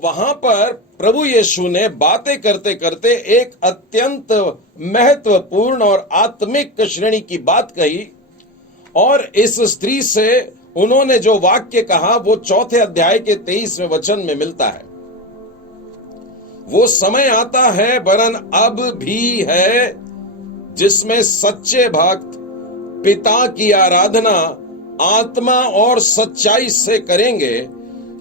वहां पर प्रभु यीशु ने बातें करते करते एक अत्यंत महत्वपूर्ण और आत्मिक श्रेणी की बात कही, और इस स्त्री से उन्होंने जो वाक्य कहा वो 4 अध्याय के 23वें वचन में मिलता है। वो समय आता है, वरन अब भी है, जिसमें सच्चे भक्त पिता की आराधना आत्मा और सच्चाई से करेंगे,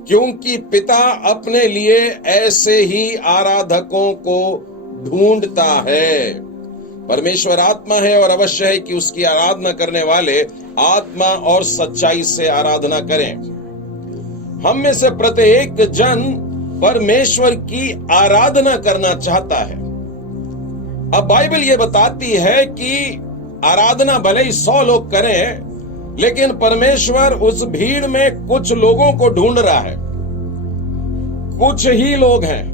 क्योंकि पिता अपने लिए ऐसे ही आराधकों को ढूंढता है। परमेश्वर आत्मा है और अवश्य है कि उसकी आराधना करने वाले आत्मा और सच्चाई से आराधना करें। हम में से प्रत्येक जन परमेश्वर की आराधना करना चाहता है। अब बाइबल ये बताती है कि आराधना भले ही 100 लोग करें, लेकिन परमेश्वर उस भीड़ में कुछ लोगों को ढूंढ रहा है। कुछ ही लोग हैं,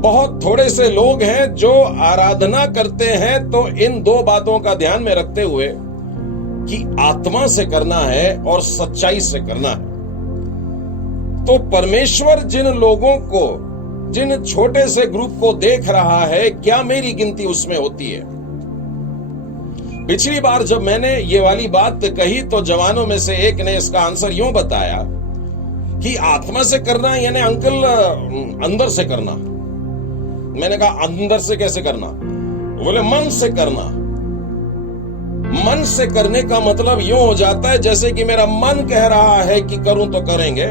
बहुत थोड़े से लोग हैं जो आराधना करते हैं। तो इन 2 बातों का ध्यान में रखते हुए कि आत्मा से करना है और सच्चाई से करना है, तो परमेश्वर जिन लोगों को, जिन छोटे से ग्रुप को देख रहा है, क्या मेरी गिनती उसमें होती है? पिछली बार जब मैंने ये वाली बात कही तो जवानों में से एक ने इसका आंसर यूं बताया कि आत्मा से करना यानी अंकल अंदर से करना। मैंने कहा अंदर से कैसे करना? बोले मन से करना। मन से करने का मतलब यूं हो जाता है जैसे कि मेरा मन कह रहा है कि करूं तो करेंगे।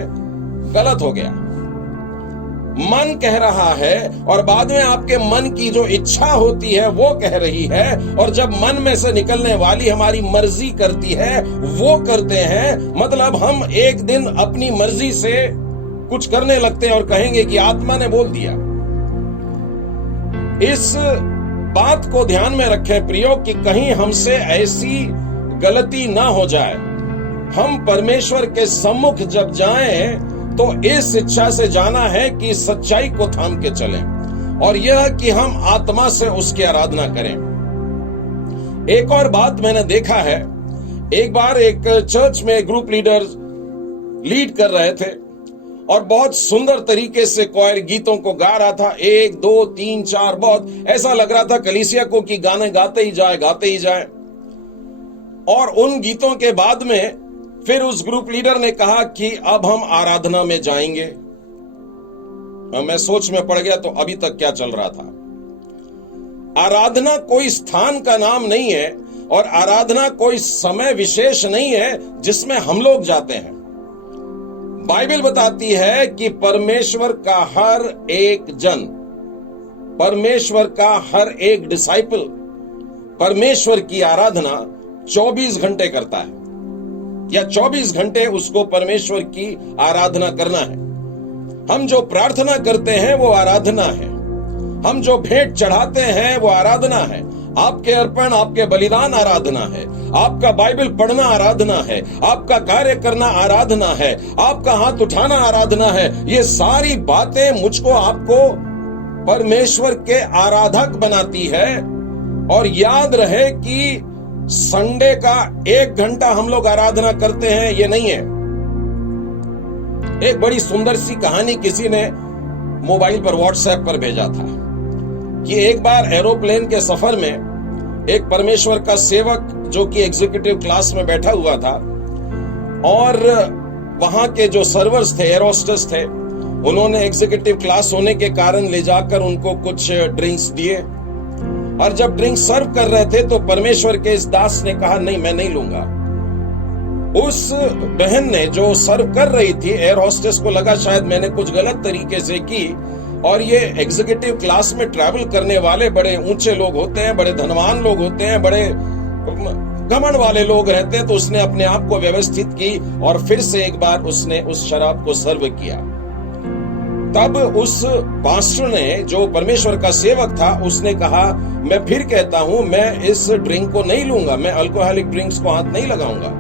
गलत हो गया। मन कह रहा है और बाद में आपके मन की जो इच्छा होती है वो कह रही है, और जब मन में से निकलने वाली हमारी मर्जी करती है वो करते हैं। मतलब हम एक दिन अपनी मर्जी से कुछ करने लगते हैं और कहेंगे कि आत्मा ने बोल दिया। इस बात को ध्यान में रखें प्रियो कि कहीं हमसे ऐसी गलती ना हो जाए। हम परमेश्वर के सम्मुख जब जाएं तो इस इच्छा से जाना है कि सच्चाई को थाम के चलें, और यह कि हम आत्मा से उसकी आराधना करें। एक और बात मैंने देखा है, एक बार एक चर्च में ग्रुप लीडर लीड कर रहे थे और बहुत सुंदर तरीके से क्वायर गीतों को गा रहा था। 1 2 3 4 बहुत ऐसा लग रहा था कलीसिया को कि गाने गाते ही जाए। और उन गीतों के बाद में फिर उस ग्रुप लीडर ने कहा कि अब हम आराधना में जाएंगे। मैं सोच में पड़ गया, तो अभी तक क्या चल रहा था? आराधना कोई स्थान का नाम नहीं है और आराधना कोई समय विशेष नहीं है जिसमें हम लोग जाते हैं। बाइबल बताती है कि परमेश्वर का हर एक जन, परमेश्वर का हर एक डिसाइपल परमेश्वर की आराधना 24 घंटे करता है, या 24 घंटे उसको परमेश्वर की आराधना करना है। हम जो प्रार्थना करते हैं वो आराधना है। हम जो भेंट चढ़ाते हैं वो आराधना है। आपके अर्पण, आपके बलिदान आराधना है। आपका बाइबल पढ़ना आराधना है। आपका कार्य करना आराधना है। आपका हाथ उठाना आराधना है। ये सारी बातें मुझको आपको परमेश्वर के आराधक बनाती है। और याद रहे कि संडे का 1 घंटा हम लोग आराधना करते हैं, ये नहीं है। एक बड़ी सुंदर सी कहानी किसी ने मोबाइल पर, व्हाट्सएप पर भेजा था कि एक बार एरोप्लेन के सफर में एक परमेश्वर का सेवक जो कि एग्जीक्यूटिव क्लास में बैठा हुआ था, और वहां के जो सर्वर्स थे, एयर होस्टेस थे, उन्होंने एग्जीक्यूटिव क्लास होने के कारण ले जाकर उनको कुछ ड्रिंक्स दिए। और जब ड्रिंक सर्व कर रहे थे तो परमेश्वर के इस दास ने कहा, नहीं मैं नहीं लूंगा। उस बहन ने जो सर्व कर रही थी, एयर होस्टेस को लगा शायद मैंने कुछ गलत तरीके से की, और ये एग्जीक्यूटिव क्लास में ट्रैवल करने वाले बड़े ऊंचे लोग होते हैं, बड़े धनवान लोग होते हैं, बड़े घमंड वाले लोग रहते हैं। तो उसने अपने आप को व्यवस्थित की और फिर से एक बार उसने उस शराब को सर्व किया। तब उस पास्टर ने, जो परमेश्वर का सेवक था, उसने कहा, मैं फिर कहता हूं, मैं इस ड्रिंक को नहीं लूंगा, मैं अल्कोहलिक ड्रिंक्स को हाथ नहीं लगाऊंगा।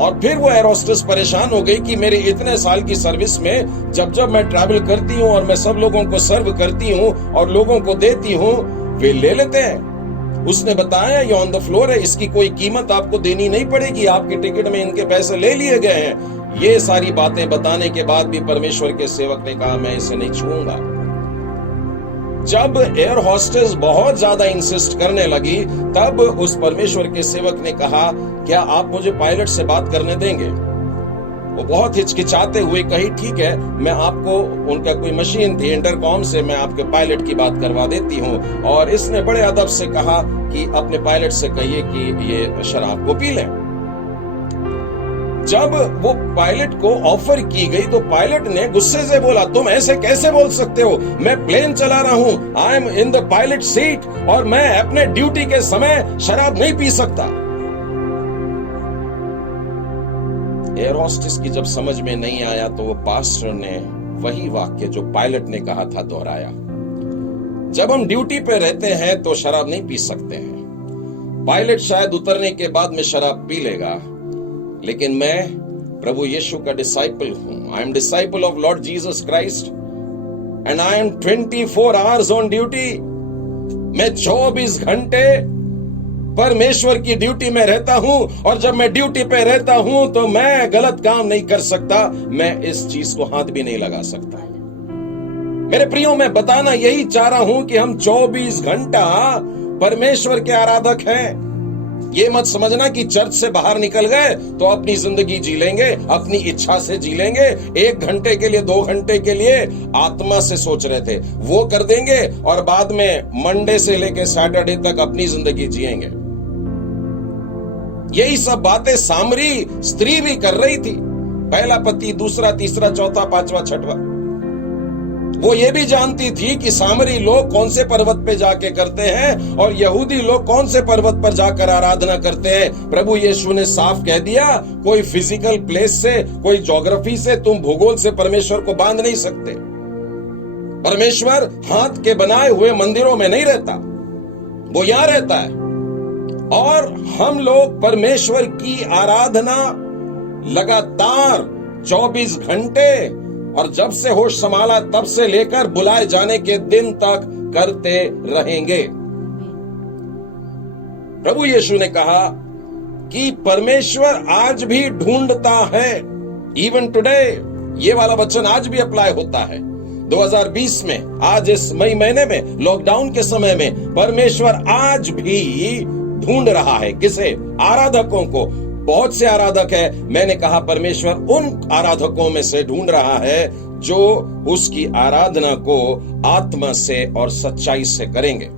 और फिर वो एयर होस्टेस परेशान हो गई कि मेरे इतने साल की सर्विस में जब मैं ट्रैवल करती हूँ और मैं सब लोगों को सर्व करती हूँ और लोगों को देती हूँ, वे ले लेते हैं। उसने बताया, ये ऑन द फ्लोर है, इसकी कोई कीमत आपको देनी नहीं पड़ेगी, आपके टिकट में इनके पैसे ले लिए गए हैं। ये सारी बातें बताने के बाद भी परमेश्वर के सेवक ने कहा मैं इसे नहीं छूऊंगा। जब एयर होस्टेस बहुत ज्यादा इंसिस्ट करने लगी, तब उस परमेश्वर के सेवक ने कहा क्या आप मुझे पायलट से बात करने देंगे? वो बहुत हिचकिचाते हुए कही ठीक है, मैं आपको, उनका कोई मशीन थी इंटरकॉम से, मैं आपके पायलट की बात करवा देती हूँ। और इसने बड़े अदब से कहा कि अपने पायलट से कहिए कि ये शराब को पी लें। जब वो पायलट को ऑफर की गई तो पायलट ने गुस्से से बोला तुम ऐसे कैसे बोल सकते हो, मैं प्लेन चला रहा हूं, I am in the pilot seat और मैं अपने ड्यूटी के समय शराब नहीं पी सकता। एयर होस्टेस की जब समझ में नहीं आया तो वो पास्टर ने वही वाक्य जो पायलट ने कहा था दोहराया। जब हम ड्यूटी पे रहते हैं तो शराब नहीं पी सकते हैं। पायलट शायद उतरने के बाद में शराब पी लेगा, लेकिन मैं प्रभु यीशु का डिसाइपल हूं। I am disciple of Lord Jesus Christ and I am 24 hours on duty. मैं 24 घंटे परमेश्वर की ड्यूटी में रहता हूं, और जब मैं ड्यूटी पे रहता हूं तो मैं गलत काम नहीं कर सकता, मैं इस चीज को हाथ भी नहीं लगा सकता। मेरे प्रियो, मैं बताना यही चाह रहा हूं कि हम 24 घंटा परमेश्वर के आराधक हैं। ये मत समझना कि चर्च से बाहर निकल गए तो अपनी जिंदगी जी लेंगे, अपनी इच्छा से जी लेंगे। 1 घंटे के लिए, 2 घंटे के लिए आत्मा से सोच रहे थे वो कर देंगे, और बाद में मंडे से लेकर सैटरडे तक अपनी जिंदगी जिएंगे। यही सब बातें सामरी स्त्री भी कर रही थी। पहला पति, दूसरा, तीसरा, चौथा, पांचवा, छठवा। वो ये भी जानती थी कि सामरी लोग कौन से पर्वत पे जाके करते हैं और यहूदी लोग कौन से पर्वत पर जाकर आराधना करते हैं। प्रभु यीशु ने साफ कह दिया, कोई फिजिकल प्लेस से, कोई ज्योग्राफी से, तुम भूगोल से परमेश्वर को बांध नहीं सकते। परमेश्वर हाथ के बनाए हुए मंदिरों में नहीं रहता, वो यहां रहता है। और हम लोग परमेश्वर की आराधना लगातार 24 घंटे, और जब से होश संभाला तब से लेकर बुलाए जाने के दिन तक करते रहेंगे। प्रभु यीशु ने कहा कि परमेश्वर आज भी ढूंढता है। इवन टुडे, ये वाला वचन आज भी अप्लाई होता है 2020 में। आज इस मई महीने में, लॉकडाउन के समय में, परमेश्वर आज भी ढूंढ रहा है। किसे? आराधकों को। बहुत से आराधक है, मैंने कहा परमेश्वर उन आराधकों में से ढूंढ रहा है जो उसकी आराधना को आत्मा से और सच्चाई से करेंगे।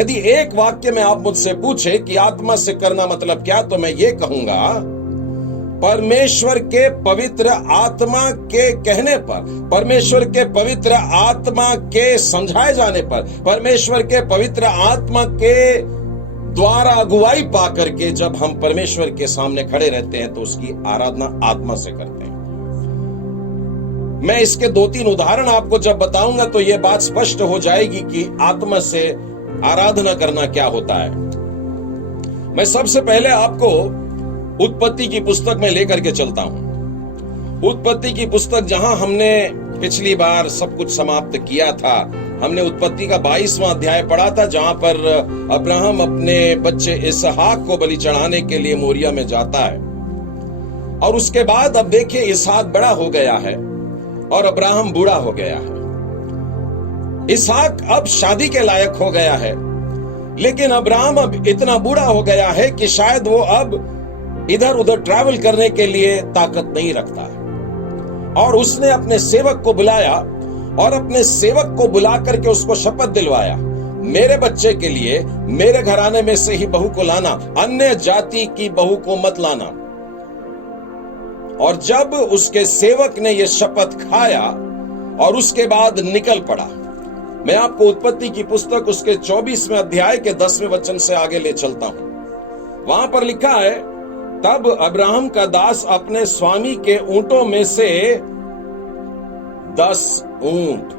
यदि एक वाक्य में आप मुझसे पूछे कि आत्मा से करना मतलब क्या, तो मैं ये कहूंगा, परमेश्वर के पवित्र आत्मा के कहने पर, परमेश्वर के पवित्र आत्मा के समझाए जाने पर, परमेश्वर के पवित्र आत्मा के द्वारा अगुवाई पा करके जब हम परमेश्वर के सामने खड़े रहते हैं तो उसकी आराधना आत्मा से करते हैं। मैं इसके 2-3 उदाहरण आपको जब बताऊंगा तो यह बात स्पष्ट हो जाएगी कि आत्मा से आराधना करना क्या होता है। मैं सबसे पहले आपको उत्पत्ति की पुस्तक में लेकर के चलता हूं। उत्पत्ति की पुस्तक, जहां हमने पिछली बार सब कुछ समाप्त किया था। हमने उत्पत्ति का 22वां अध्याय पढ़ा था, जहां पर अब्राहम अपने बच्चे इसहाक को बलि चढ़ाने के लिए मोरिया में जाता है। और उसके बाद अब देखिए, इसहाक बड़ा हो गया है और अब्राहम बूढ़ा हो गया है। इसहाक अब शादी के लायक हो गया है, लेकिन अब्राहम अब इतना बूढ़ा हो गया है कि शायद वो अब इधर उधर ट्रैवल करने के लिए ताकत नहीं रखता है। और उसने अपने सेवक को बुलाया, और अपने सेवक को बुला करके उसको शपथ दिलवाया, मेरे बच्चे के लिए मेरे घराने में से ही बहू को लाना, अन्य जाति की बहू को मत लाना। और जब उसके सेवक ने यह शपथ खाया और उसके बाद निकल पड़ा, मैं आपको उत्पत्ति की पुस्तक उसके 24वें अध्याय के 10वें वचन से आगे ले चलता हूं। वहां पर लिखा है, तब अब्राहम का दास अपने स्वामी के ऊंटों में से 10 ऊंट,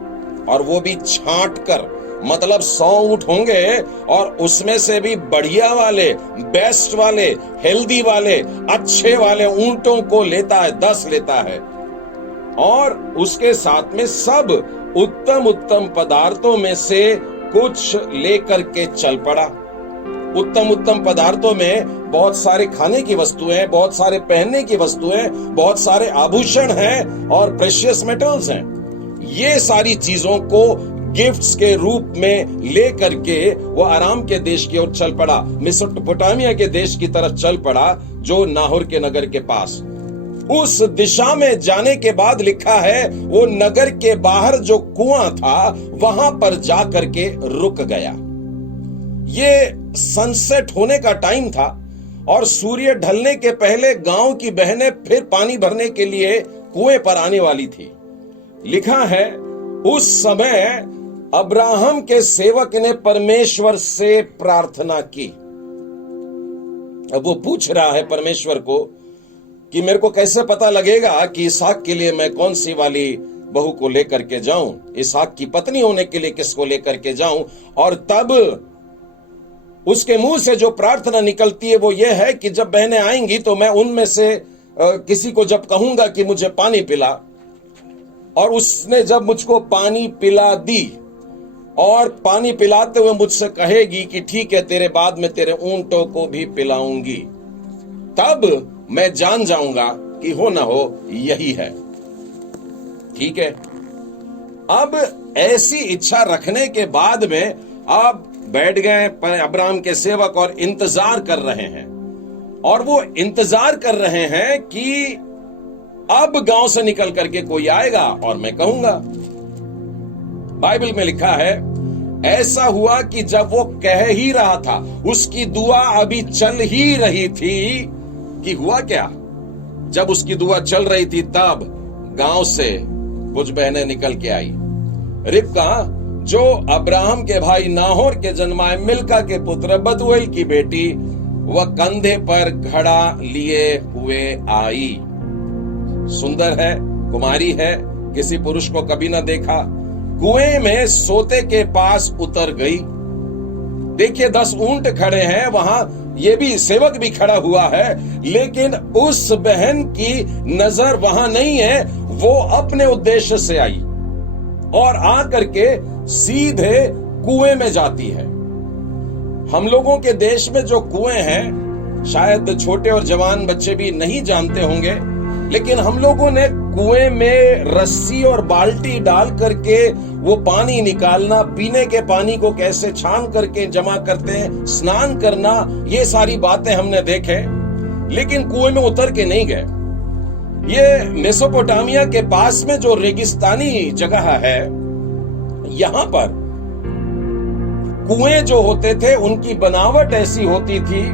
और वो भी छांट कर, मतलब 100 ऊंट होंगे, और उसमें से भी बढ़िया वाले, बेस्ट वाले, हेल्दी वाले, अच्छे वाले ऊंटों को लेता है, 10 लेता है। और उसके साथ में सब उत्तम उत्तम पदार्थों में से कुछ लेकर के चल पड़ा। उत्तम उत्तम पदार्थों में बहुत सारे खाने की वस्तुएं, बहुत सारे पहनने की वस्तुएं, बहुत सारे आभूषण हैं और प्रेशियस मेटल्स हैं। ये सारी चीजों को गिफ्ट्स के रूप में ले करके वो आराम के देश की ओर चल पड़ा, मेसोपोटामिया के देश की तरफ चल पड़ा, जो नाहोर के नगर के पास। उस दिशा में जाने के बाद लिखा है वो नगर के बाहर जो कुआं था वहां पर जा करके रुक गया। ये सनसेट होने का टाइम था और सूर्य ढलने के पहले गांव की बहनें फिर पानी भरने के लिए कुएं पर आने वाली थी। लिखा है उस समय अब्राहम के सेवक ने परमेश्वर से प्रार्थना की। अब वो पूछ रहा है परमेश्वर को कि मेरे को कैसे पता लगेगा कि इसहाक के लिए मैं कौन सी वाली बहू को लेकर के जाऊं, इसहाक की पत्नी होने के लिए किसको लेकर के जाऊं। और तब उसके मुंह से जो प्रार्थना निकलती है वो ये है कि जब बहनें आएंगी तो मैं उनमें से किसी को जब कहूंगा कि मुझे पानी पिला, और उसने जब मुझको पानी पिला दी और पानी पिलाते हुए मुझसे कहेगी कि ठीक है तेरे बाद में तेरे ऊंटों को भी पिलाऊंगी, तब मैं जान जाऊंगा कि हो ना हो यही है। ठीक है। अब ऐसी इच्छा रखने के बाद में अब बैठ गए अब्राहम के सेवक और इंतजार कर रहे हैं, और वो इंतजार कर रहे हैं कि अब गांव से निकल करके कोई आएगा और मैं कहूंगा। बाइबल में लिखा है ऐसा हुआ कि जब वो कह ही रहा था, उसकी दुआ अभी चल ही रही थी, कि हुआ क्या, जब उसकी दुआ चल रही थी तब गांव से कुछ बहनें निकल के आई। रिबका जो अब्राहम के भाई नाहोर के जन्माए मिल्का के पुत्र बतूएल की बेटी, वह कंधे पर घड़ा लिए हुए आई। सुंदर है, कुमारी है, किसी पुरुष को कभी ना देखा, कुएं में सोते के पास उतर गई। देखिए 10 ऊंट खड़े हैं वहां, ये भी सेवक भी खड़ा हुआ है, लेकिन उस बहन की नजर वहां नहीं है। वो अपने उद्देश्य से आई और आकर के सीधे कुएं में जाती है। हम लोगों के देश में जो कुएं हैं, शायद छोटे और जवान बच्चे भी नहीं जानते होंगे, लेकिन हम लोगों ने कुएं में रस्सी और बाल्टी डाल करके वो पानी निकालना, पीने के पानी को कैसे छान करके जमा करते हैं, स्नान करना, ये सारी बातें हमने देखे, लेकिन कुएं में उतर के नहीं गए। ये मेसोपोटामिया के पास में जो रेगिस्तानी जगह है, यहां पर कुएं जो होते थे उनकी बनावट ऐसी होती थी,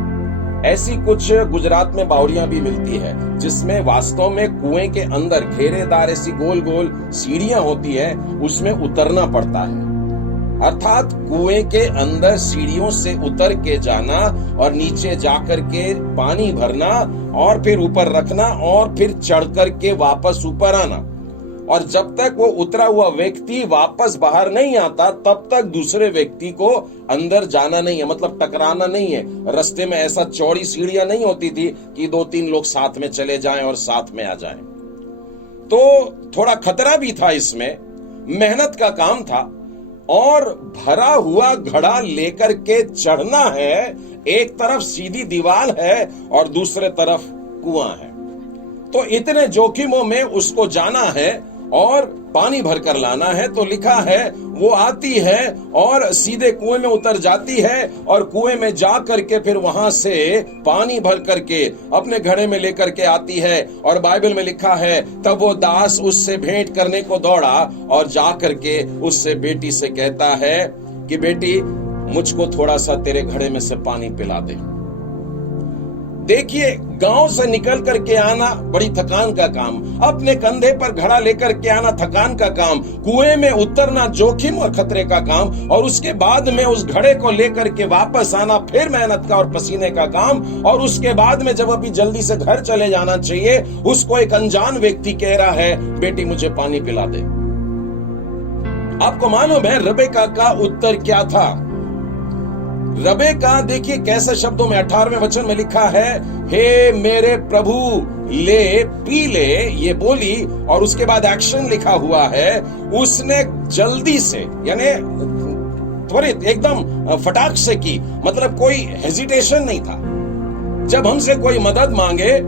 ऐसी कुछ गुजरात में बावड़ियां भी मिलती है जिसमें वास्तव में कुएं के अंदर घेरेदार ऐसी गोल गोल सीढ़ियां होती है, उसमें उतरना पड़ता है। अर्थात कुएं के अंदर सीढ़ियों से उतर के जाना और नीचे जाकर के पानी भरना और फिर ऊपर रखना और फिर चढ़ करके वापस ऊपर आना, और जब तक वो उतरा हुआ व्यक्ति वापस बाहर नहीं आता तब तक दूसरे व्यक्ति को अंदर जाना नहीं है, मतलब टकराना नहीं है। रास्ते में ऐसा चौड़ी सीढ़ियां नहीं होती थी कि 2-3 लोग साथ में चले जाएं और साथ में आ जाएं। तो थोड़ा खतरा भी था इसमें, मेहनत का काम था, और भरा हुआ घड़ा लेकर के चढ़ना है। एक तरफ सीधी दीवार है और दूसरे तरफ कुआं है, तो इतने जोखिमों में उसको जाना है और पानी भरकर लाना है। तो लिखा है वो आती है और सीधे कुएं में उतर जाती है और कुएं में जा करके फिर वहां से पानी भर करके अपने घड़े में लेकर के आती है। और बाइबल में लिखा है तब वो दास उससे भेंट करने को दौड़ा और जा करके उससे बेटी से कहता है कि बेटी मुझको थोड़ा सा तेरे घड़े में से पानी पिला दे। देखिए गांव से निकल करके आना बड़ी थकान का काम, अपने कंधे पर घड़ा लेकर के आना थकान का काम, कुएं में उतरना जोखिम और खतरे का काम, और उसके बाद में उस घड़े को लेकर के वापस आना फिर मेहनत का और पसीने का काम, और उसके बाद में जब अभी जल्दी से घर चले जाना चाहिए उसको एक अनजान व्यक्ति कह रहा है बेटी मुझे पानी पिला दे। आपको मालूम है रेबेका का उत्तर क्या था? रेबेका देखिए कैसे शब्दों में 18वें वचन में लिखा है, हे मेरे प्रभु ले पी ले, ये बोली, और उसके बाद एक्शन लिखा हुआ है, उसने जल्दी से, यानी त्वरित एकदम फटाक से की, मतलब कोई हेजिटेशन नहीं था। जब हमसे कोई मदद मांगे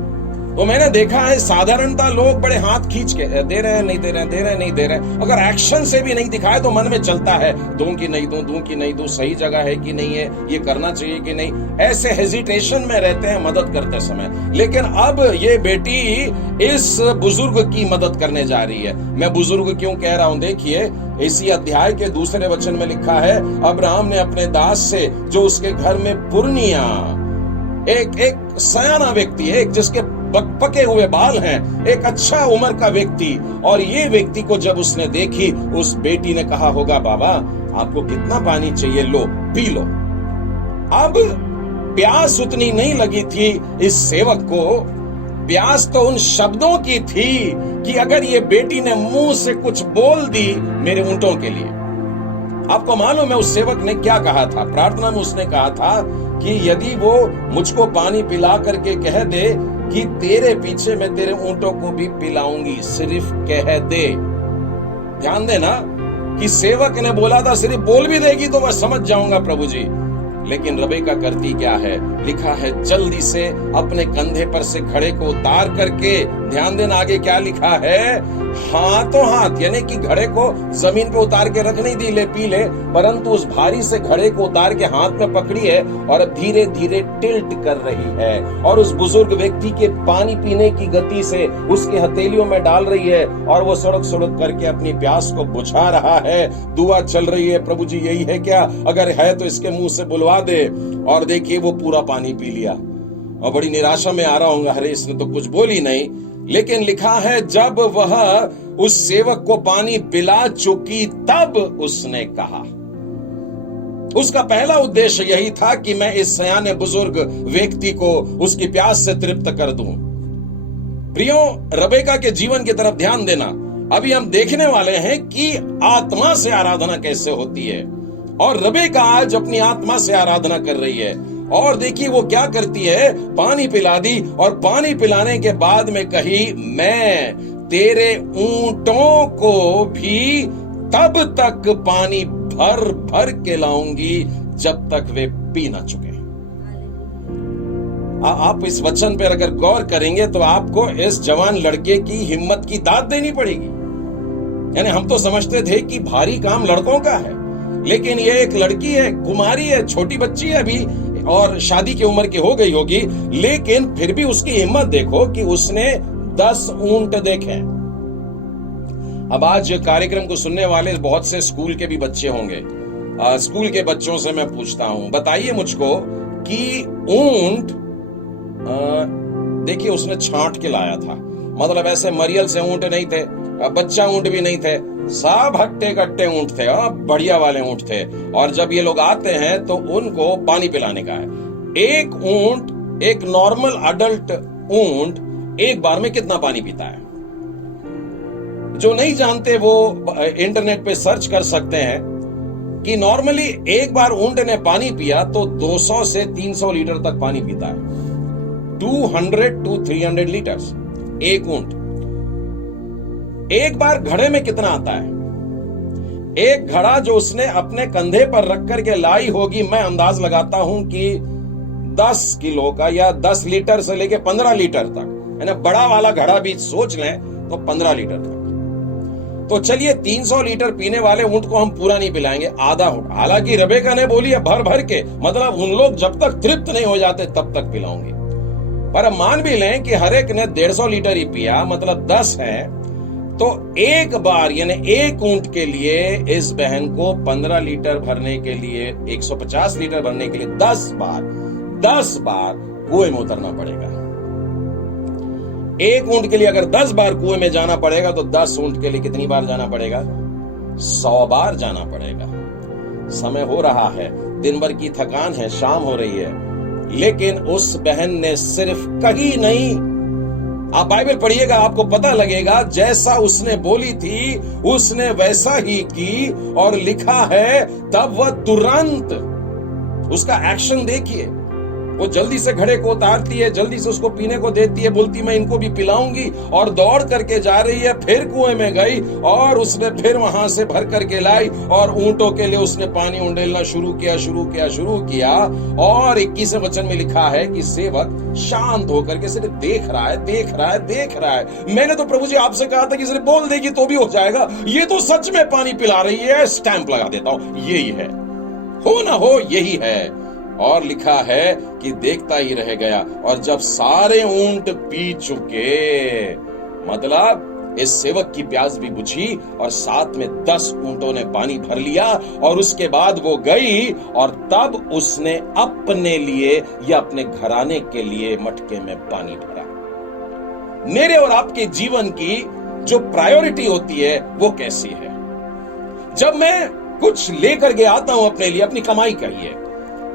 तो मैंने देखा है साधारणतः लोग बड़े हाथ खींच के दे रहे हैं, नहीं दे रहे हैं, दे रहे हैं, नहीं दे रहे हैं। अगर एक्शन से भी नहीं दिखाए तो मन में चलता है, दूं कि नहीं दूं, दूं कि नहीं दूं, सही जगह है कि नहीं है, ये करना चाहिए कि नहीं, ऐसे हेजिटेशन में रहते हैं मदद करते समय। लेकिन अब ये बेटी इस बुजुर्ग की मदद करने जा रही है। मैं बुजुर्ग क्यों कह रहा हूं, देखिए इसी अध्याय के दूसरे वचन में लिखा है, अब्राहम ने अपने दास से जो उसके घर में पुरनिया, एक सयाना व्यक्ति, एक जिसके पके हुए बाल हैं, एक अच्छा उम्र का व्यक्ति, और ये व्यक्ति को जब उसने देखी, उस बेटी ने कहा होगा, बाबा आपको कितना पानी चाहिए, लो पी लो। अब प्यास उतनी नहीं लगी थी इस सेवक को, प्यास तो उन शब्दों की थी कि अगर ये बेटी ने मुंह से कुछ बोल दी मेरे ऊंटों के लिए। आपको मालूम है उस सेवक ने क्या कहा था? प्रार्थना में उसने कहा था कि यदि वो मुझको पानी पिला करके कह दे कि तेरे पीछे मैं तेरे ऊंटों को भी पिलाऊंगी, सिर्फ कह दे। ध्यान देना कि सेवक ने बोला था सिर्फ बोल भी देगी तो मैं समझ जाऊंगा प्रभु जी। लेकिन रबेका करती क्या है? लिखा है जल्दी से अपने कंधे पर से घड़े को उतार करके, ध्यान देना आगे क्या लिखा है, हाथों हाथ, यानी कि घड़े को जमीन पे उतार के रख नहीं दी ले पी ले, परंतु उस भारी से घड़े को उतार के हाथ में पकड़ी है और धीरे धीरे टिल्ट कर रही है और उस बुजुर्ग व्यक्ति के पानी पीने की गति से उसके हथेलियों में डाल रही है और वो सड़क सड़क करके अपनी प्यास को बुझा रहा है। दुआ चल रही है, प्रभु जी यही है क्या? अगर है तो इसके मुंह से बुलवा दे। और देखिए वो पूरा पानी पी लिया और बड़ी निराशा में आ रहा हूँ, अरे इसने तो कुछ बोली नहीं। लेकिन लिखा है जब वह उस सेवक को पानी पिला चुकी तब उसने कहा, उसका पहला उद्देश्य यही था कि मैं इस सयाने बुजुर्ग व्यक्ति को उसकी प्यास से तृप्त कर दूं। प्रियो, रबेका के जीवन की तरफ ध्यान देना। अभी हम देखने वाले हैं कि आत्मा से आराधना कैसे होती है और रबेका आज अपनी आत्मा से आराधना कर रही है। और देखिए वो क्या करती है, पानी पिला दी और पानी पिलाने के बाद में कही, मैं तेरे ऊंटों को भी तब तक पानी भर भर के लाऊंगी जब तक वे पी ना चुके। आप इस वचन पर अगर गौर करेंगे तो आपको इस जवान लड़के की हिम्मत की दाद देनी पड़ेगी। यानी हम तो समझते थे कि भारी काम लड़कों का है, लेकिन ये एक लड़की है, कुमारी है, छोटी बच्ची है अभी और शादी की उम्र की हो गई होगी, लेकिन फिर भी उसकी हिम्मत देखो कि उसने 10 ऊंट देखे। अब आज कार्यक्रम को सुनने वाले बहुत से स्कूल के भी बच्चे होंगे। स्कूल के बच्चों से मैं पूछता हूं, बताइए मुझको कि ऊंट, देखिए उसने छांट के लाया था, मतलब ऐसे मरियल से ऊंट नहीं थे, बच्चा ऊंट भी नहीं थे, सब हट्टे कट्टे ऊंट थे, बढ़िया वाले ऊंट थे। और जब ये लोग आते हैं तो उनको पानी पिलाने का है। एक ऊंट, एक नॉर्मल अडल्ट ऊंट एक बार में कितना पानी पीता है? जो नहीं जानते वो इंटरनेट पे सर्च कर सकते हैं कि नॉर्मली एक बार ऊंट ने पानी पिया तो 200 से 300 लीटर तक पानी पीता है। 200 to 300 लीटर्स एक ऊंट। एक बार घड़े में कितना आता है? एक घड़ा जो उसने अपने कंधे पर रख करके लाई होगी, मैं अंदाज लगाता हूं कि 10 किलो का या 10 लीटर से लेके 15 लीटर तक, यानी बड़ा वाला घड़ा भी सोच लें तो 15 लीटर तक। तो चलिए 300 लीटर पीने वाले ऊंट को हम पूरा नहीं पिलाएंगे, आधा ऊंट। हालांकि रबेका ने बोली है भर भर के, मतलब उन लोग जब तक तृप्त नहीं हो जाते तब तक पिलाऊंगी। पर मान भी लें कि हर एक ने 150 लीटर ही पिया, मतलब 10 है, तो एक बार यानी एक ऊंट के लिए इस बहन को 15 लीटर भरने के लिए, 150 लीटर भरने के लिए 10 बार कुएं में उतरना पड़ेगा। एक ऊंट के लिए अगर 10 बार कुएं में जाना पड़ेगा तो 10 ऊंट के लिए कितनी बार जाना पड़ेगा? 100 बार जाना पड़ेगा। समय हो रहा है, दिन भर की थकान है, शाम हो रही है, लेकिन उस बहन ने सिर्फ कही नहीं। आप बाइबल पढ़िएगा, आपको पता लगेगा जैसा उसने बोली थी उसने वैसा ही की। और लिखा है तब वह तुरंत, उसका एक्शन देखिए, वो जल्दी से घड़े को उतारती है, जल्दी से उसको पीने को देती है, बोलती मैं इनको भी पिलाऊंगी, और दौड़ करके जा रही है। फिर कुएं में गई और उसने फिर वहां से भर करके लाई और ऊंटों के लिए उसने पानी उंडेलना शुरू किया। और 21वें वचन में लिखा है कि सेवक शांत होकर के सिर्फ देख रहा है। मैंने तो प्रभु जी आपसे कहा था कि सिर्फ बोल देगी तो भी हो जाएगा, ये तो सच में पानी पिला रही है, स्टैंप लगा देता हूं, यही है, हो ना हो यही है। और लिखा है कि देखता ही रह गया, और जब सारे ऊंट पी चुके, मतलब इस सेवक की प्यास भी बुझी और साथ में 10 ऊंटों ने पानी भर लिया। और उसके बाद वो गई और तब उसने अपने लिए या अपने घराने के लिए मटके में पानी भरा। मेरे और आपके जीवन की जो प्रायोरिटी होती है वो कैसी है? जब मैं कुछ लेकर के आता हूं अपने लिए, अपनी कमाई का ही है,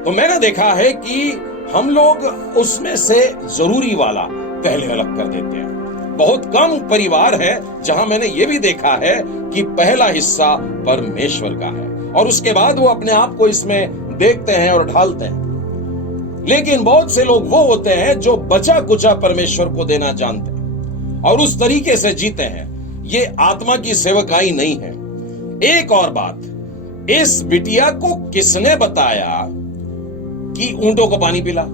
तो मैंने देखा है कि हम लोग उसमें से जरूरी वाला पहले अलग कर देते हैं। बहुत कम परिवार है जहां मैंने यह भी देखा है कि पहला हिस्सा परमेश्वर का है और उसके बाद वो अपने आप को इसमें देखते हैं और ढालते हैं। लेकिन बहुत से लोग वो होते हैं जो बचा कुचा परमेश्वर को देना जानते हैं और उस तरीके से जीते हैं। ये आत्मा की सेवकाई नहीं है। एक और बात, इस बिटिया को किसने बताया कि ऊंटों को पानी पिला?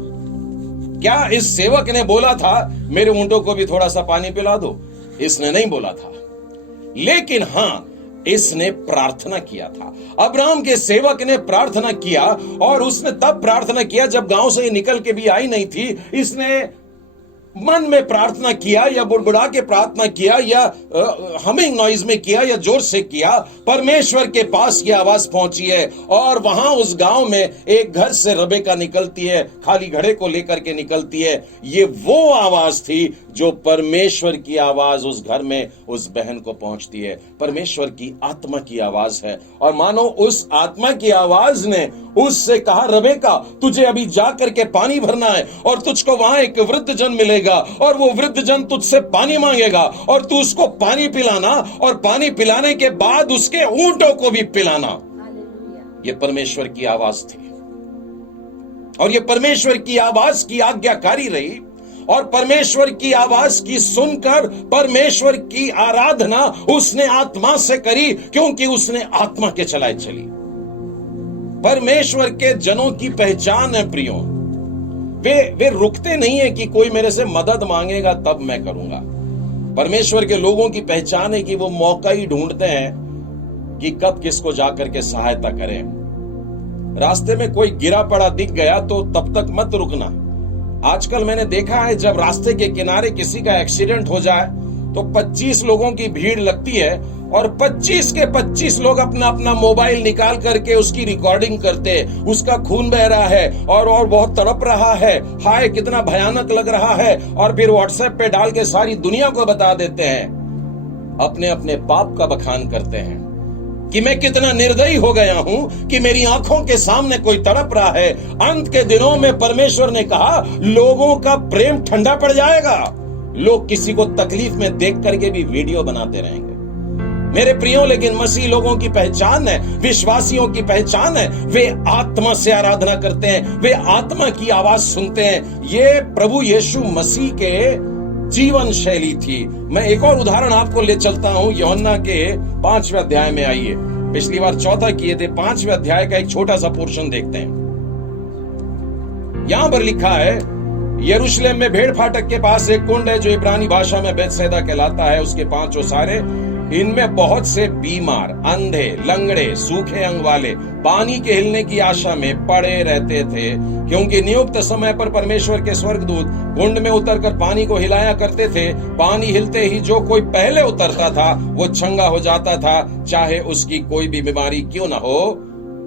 क्या इस सेवक ने बोला था मेरे ऊंटों को भी थोड़ा सा पानी पिला दो? इसने नहीं बोला था, लेकिन हां, इसने प्रार्थना किया था। अब्राहम के सेवक ने प्रार्थना किया और उसने तब प्रार्थना किया जब गांव से निकल के भी आई नहीं थी। इसने मन में प्रार्थना किया या बुड़बुड़ा के प्रार्थना किया या हमिंग नॉइज में किया या जोर से किया, परमेश्वर के पास की आवाज पहुंची है। और वहां उस गांव में एक घर से रेबेका निकलती है, खाली घड़े को लेकर के निकलती है। ये वो आवाज थी जो परमेश्वर की आवाज उस घर में उस बहन को पहुंचती है। परमेश्वर की आत्मा की आवाज है। और मानो उस आत्मा की आवाज ने उससे कहा, रेबेका तुझे अभी जा करके पानी भरना है और तुझको वहां एक वृद्ध जन मिलेगा और वो वृद्ध जन तुझसे पानी मांगेगा और तू उसको पानी पिलाना और पानी पिलाने के बाद उसके ऊंटों को भी पिलाना। ये परमेश्वर की आवाज थी और ये परमेश्वर की आवाज की आज्ञाकारी रही और परमेश्वर की आवाज की सुनकर परमेश्वर की आराधना उसने आत्मा से करी, क्योंकि उसने आत्मा के चलाए चली। परमेश्वर के जनों की पहचान है प्रियो, वे रुकते नहीं है कि कोई मेरे से मदद मांगेगा तब मैं करूंगा। परमेश्वर के लोगों की पहचान है कि वो मौका ही ढूंढते हैं कि कब किसको जाकर के सहायता करें। रास्ते में कोई गिरा पड़ा दिख गया तो तब तक मत रुकना। आजकल मैंने देखा है जब रास्ते के किनारे किसी का एक्सीडेंट हो जाए तो 25 लोगों की भीड़ लगती है और 25 के 25 लोग अपना अपना मोबाइल निकाल करके उसकी रिकॉर्डिंग करते, उसका खून बह रहा है और बहुत तड़प रहा है, हाय कितना भयानक लग रहा है, और फिर व्हाट्सएप पे डाल के सारी दुनिया को बता देते हैं। अपने अपने पाप का बखान करते हैं कि मैं कितना निर्दयी हो गया हूं कि मेरी आंखों के सामने कोई तड़प रहा है। अंत के दिनों में परमेश्वर ने कहा लोगों का प्रेम ठंडा पड़ जाएगा। लोग किसी को तकलीफ में देख करके भी वीडियो बनाते रहेंगे मेरे प्रियो। लेकिन मसीह लोगों की पहचान है, विश्वासियों की पहचान है, वे आत्मा से आराधना करते हैं, वे आत्मा की आवाज सुनते हैं। ये प्रभु यीशु मसीह के जीवन शैली थी। मैं एक और उदाहरण आपको ले चलता हूं, यूहन्ना के 5वें अध्याय में। आइए, पिछली बार 4था किए थे, 5वें अध्याय का एक छोटा सा पोर्शन देखते हैं। यहां पर लिखा है, यरूशलेम में भेड़ फाटक के पास एक कुंड है जो इब्रानी भाषा में बैतसैदा कहलाता है। उसके 5 ओसारे, इनमें बहुत से बीमार, अंधे, लंगड़े, सूखे अंग वाले पानी के हिलने की आशा में पड़े रहते थे, क्योंकि नियुक्त समय पर परमेश्वर के स्वर्गदूत कुंड में उतरकर पानी को हिलाया करते थे। पानी हिलते ही जो कोई पहले उतरता था वो चंगा हो जाता था, चाहे उसकी कोई भी बीमारी क्यों ना हो।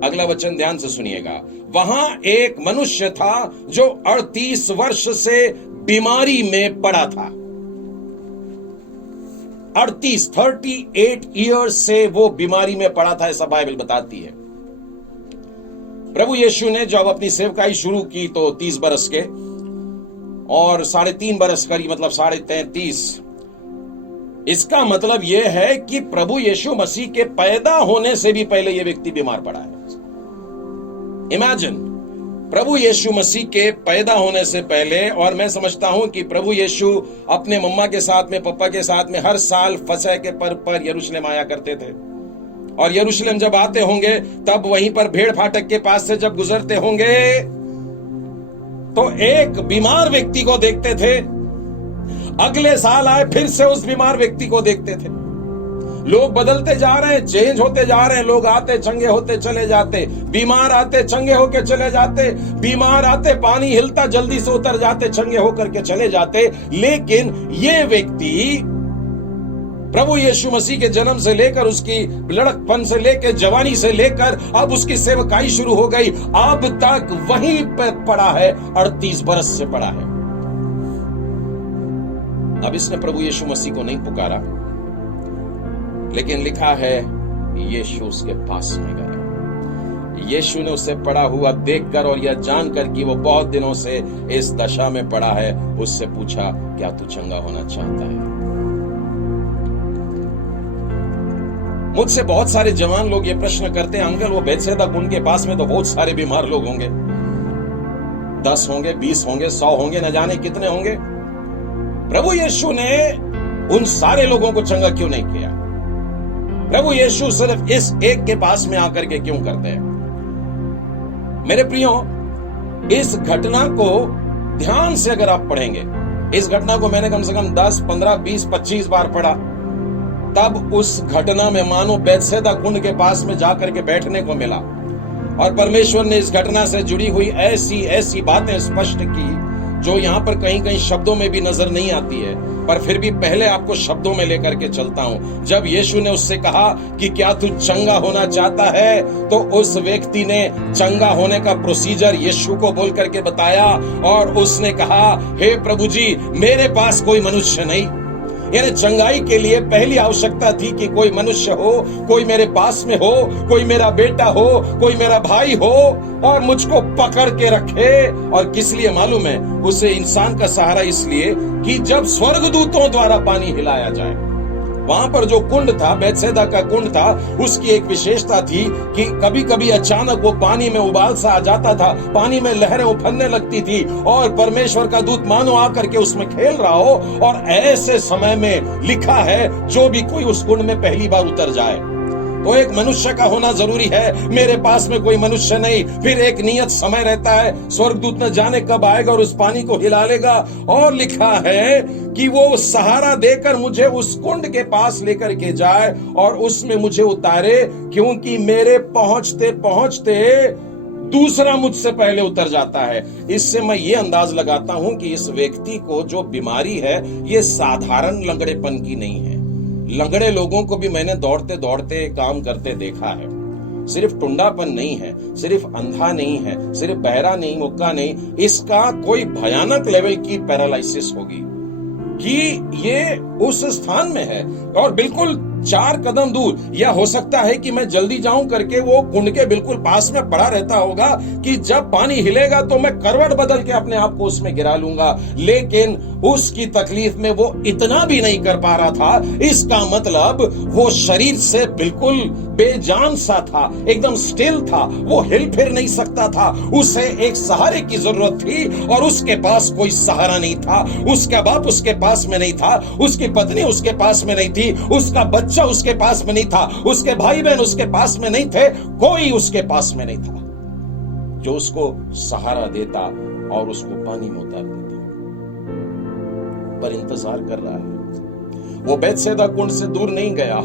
अगला वचन ध्यान से सुनिएगा। वहां एक मनुष्य था जो 38 वर्ष से बीमारी में पड़ा था। 38 ईयर्स से वो बीमारी में पड़ा था, ऐसा बाइबल बताती है। प्रभु यीशु ने जब अपनी सेवकाई शुरू की तो 30 बरस के, और 3.5 बरस करी, मतलब 33.5। इसका मतलब यह है कि प्रभु यीशु मसीह के पैदा होने से भी पहले यह व्यक्ति बीमार पड़ा है। इमेजिन, प्रभु यीशु मसीह के पैदा होने से पहले, और मैं समझता हूं कि प्रभु यीशु अपने मम्मा के साथ में, पापा के साथ में हर साल फसह के पर्व पर यरूशलेम आया करते थे। और यरूशलेम जब आते होंगे तब वहीं पर भेड़ फाटक के पास से जब गुजरते होंगे तो एक बीमार व्यक्ति को देखते थे। अगले साल आए फिर से उस बीमार व्यक्ति को देखते थे। लोग बदलते जा रहे हैं, चेंज होते जा रहे हैं। लोग आते चंगे होते चले जाते, बीमार आते चंगे होके चले जाते, बीमार आते पानी हिलता जल्दी से उतर जाते, चंगे होकर के चले जाते। लेकिन ये व्यक्ति प्रभु यीशु मसीह के जन्म से लेकर, उसकी लड़कपन से लेकर, जवानी से लेकर अब उसकी सेवकाई शुरू हो गई, अब तक वहीं पर पड़ा है, 38 बरस से पड़ा है। अब इसने प्रभु यीशु मसीह को नहीं पुकारा, लेकिन लिखा है यीशु उसके पास में गया। यीशु ने उसे पड़ा हुआ देखकर और यह जानकर कि वो बहुत दिनों से इस दशा में पड़ा है, उससे पूछा, क्या तू चंगा होना चाहता है? मुझसे बहुत सारे जवान लोग ये प्रश्न करते हैं, अंकल वो बेतसैदा कुंड के पास में तो बहुत सारे बीमार लोग होंगे, 10 होंगे, 20 होंगे, 100 होंगे, न जाने कितने होंगे। प्रभु यीशु ने उन सारे लोगों को चंगा क्यों नहीं किया? प्रभु यीशु सिर्फ इस एक के पास में आकर के क्यों करते हैं? मेरे प्रियो, इस घटना को ध्यान से अगर आप पढ़ेंगे, इस घटना को मैंने कम से कम 10, 15, 20, 25 बार पढ़ा, तब उस घटना में मानो बेतसैदा कुंड के पास में जाकर के बैठने को मिला। और परमेश्वर ने इस घटना से जुड़ी हुई ऐसी ऐसी बातें स्पष्ट की जो यहां पर कहीं कहीं शब्दों में भी नजर नहीं आती है, पर फिर भी पहले आपको शब्दों में लेकर के चलता हूं। जब यीशु ने उससे कहा कि क्या तू चंगा होना चाहता है, तो उस व्यक्ति ने चंगा होने का प्रोसीजर यीशु को बोल करके बताया और उसने कहा, हे प्रभु जी, मेरे पास कोई मनुष्य नहीं। यानी चंगाई के लिए पहली आवश्यकता थी कि कोई मनुष्य हो, कोई मेरे पास में हो, कोई मेरा बेटा हो, कोई मेरा भाई हो और मुझको पकड़ के रखे। और किस लिए मालूम है? उसे इंसान का सहारा इसलिए कि जब स्वर्गदूतों द्वारा पानी हिलाया जाए। वहां पर जो कुंड था, बेतसैदा का कुंड था, उसकी एक विशेषता थी कि कभी कभी अचानक वो पानी में उबाल सा आ जाता था, पानी में लहरें उफरने लगती थी और परमेश्वर का दूत मानो आकर के उसमें खेल रहा हो। और ऐसे समय में लिखा है, जो भी कोई उस कुंड में पहली बार उतर जाए, तो एक मनुष्य का होना जरूरी है। मेरे पास में कोई मनुष्य नहीं। फिर एक नियत समय रहता है, स्वर्गदूत न जाने कब आएगा और उस पानी को हिला लेगा। और लिखा है कि वो सहारा देकर मुझे उस कुंड के पास लेकर के जाए और उसमें मुझे उतारे, क्योंकि मेरे पहुंचते पहुंचते दूसरा मुझसे पहले उतर जाता है। इससे मैं ये अंदाज लगाता हूं कि इस व्यक्ति को जो बीमारी है, ये साधारण लंगड़ेपन की नहीं है। लंगड़े लोगों को भी मैंने दौड़ते दौड़ते काम करते देखा है। सिर्फ टुंडापन नहीं है, सिर्फ अंधा नहीं है, सिर्फ बहरा नहीं, मुक्का नहीं, इसका कोई भयानक लेवल की पैरालिसिस होगी कि ये उस स्थान में है और बिल्कुल 4 कदम दूर, या हो सकता है कि मैं जल्दी जाऊं करके वो कुंड के बिल्कुल पास में पड़ा रहता होगा कि जब पानी हिलेगा तो मैं करवट बदल के अपने आप को उसमें गिरा लूंगा। लेकिन उसकी तकलीफ में वो इतना भी नहीं कर पा रहा था। इसका मतलब वो शरीर से बिल्कुल बेजान सा था, एकदम स्टिल था, वो हिल फिर नहीं सकता था। उसे एक सहारे की जरूरत थी और उसके पास कोई सहारा नहीं था। उसका बाप उसके पास में नहीं था, उसकी पत्नी उसके पास में नहीं थी, उसका बच्चा उसके पास में नहीं था, उसके भाई बहन उसके पास में नहीं थे, कोई उसके पास में नहीं था जो उसको सहारा देता और उसको पानी में उतार देता। पर इंतजार कर रहा है। वो बेतसैदा कुंड से दूर नहीं गया।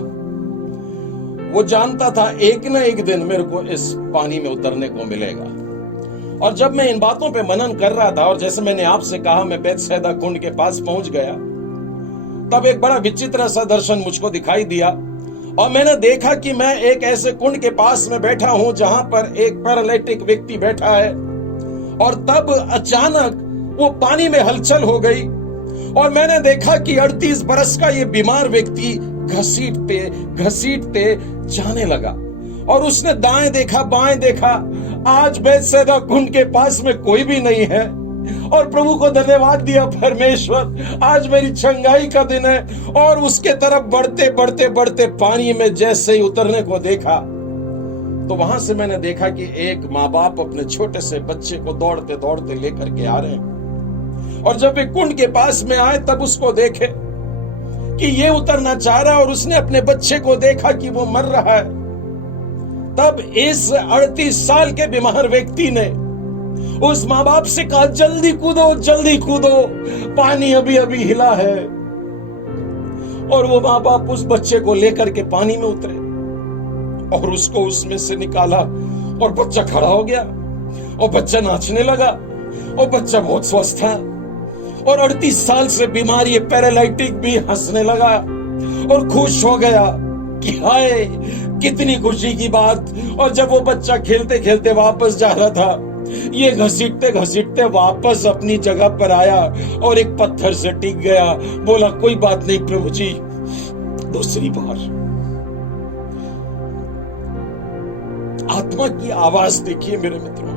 वो जानता था एक न एक दिन मेरे को इस पानी में उतरने को मिलेगा। और जब मैं इन बातों पे मनन कर रहा था और जैसे मैंने आपसे कहा, मैं बेतसैदा कुंड के पास पहुंच गया, तब एक बड़ा विचित्र सा दर्शन मुझको दिखाई दिया। और मैंने देखा कि मैं एक ऐसे कुंड के पास में बैठा हूं जहां पर एक पैरालिटिक व्यक्ति बैठा है। और तब अचानक वो पानी में हलचल हो गई और मैंने देखा कि 38 बरस का ये बीमार व्यक्ति घसीटते घसीटते जाने लगा। और उसने दाएं देखा, बाएं देखा, आज बेतसैदा कुंड के पास में कोई भी नहीं है। और प्रभु को धन्यवाद दिया, परमेश्वर आज मेरी चंगाई का दिन है। और उसके तरफ बढ़ते बढ़ते बढ़ते पानी में जैसे ही उतरने को देखा, तो वहां से मैंने देखा कि एक माँ बाप अपने छोटे से बच्चे को दौड़ते दौड़ते लेकर के आ रहे हैं, और जब वे कुंड के पास में आए तब उसको देखे कि ये उतरना चाह रहा है और उसने अपने बच्चे को देखा कि वो मर रहा है। तब इस 38 साल के बीमार व्यक्ति ने उस माँ बाप से कहा, जल्दी कूदो, पानी अभी अभी हिला है। और वो माँ बाप उस बच्चे को लेकर के पानी में उतरे और उसको उसमें से निकाला, और बच्चा खड़ा हो गया और बच्चा नाचने लगा, और बच्चा बहुत स्वस्थ था। और 38 साल से बीमार ये पैरालाइटिक भी हंसने लगा और खुश हो गया कि हाय कितनी खुशी की बात। और जब वो बच्चा खेलते खेलते वापस जा रहा था, ये घसीटते घसीटते वापस अपनी जगह पर आया और एक पत्थर से टिक गया। बोला, कोई बात नहीं प्रभु जी, दूसरी बार। आत्मा की आवाज देखिए मेरे मित्रों,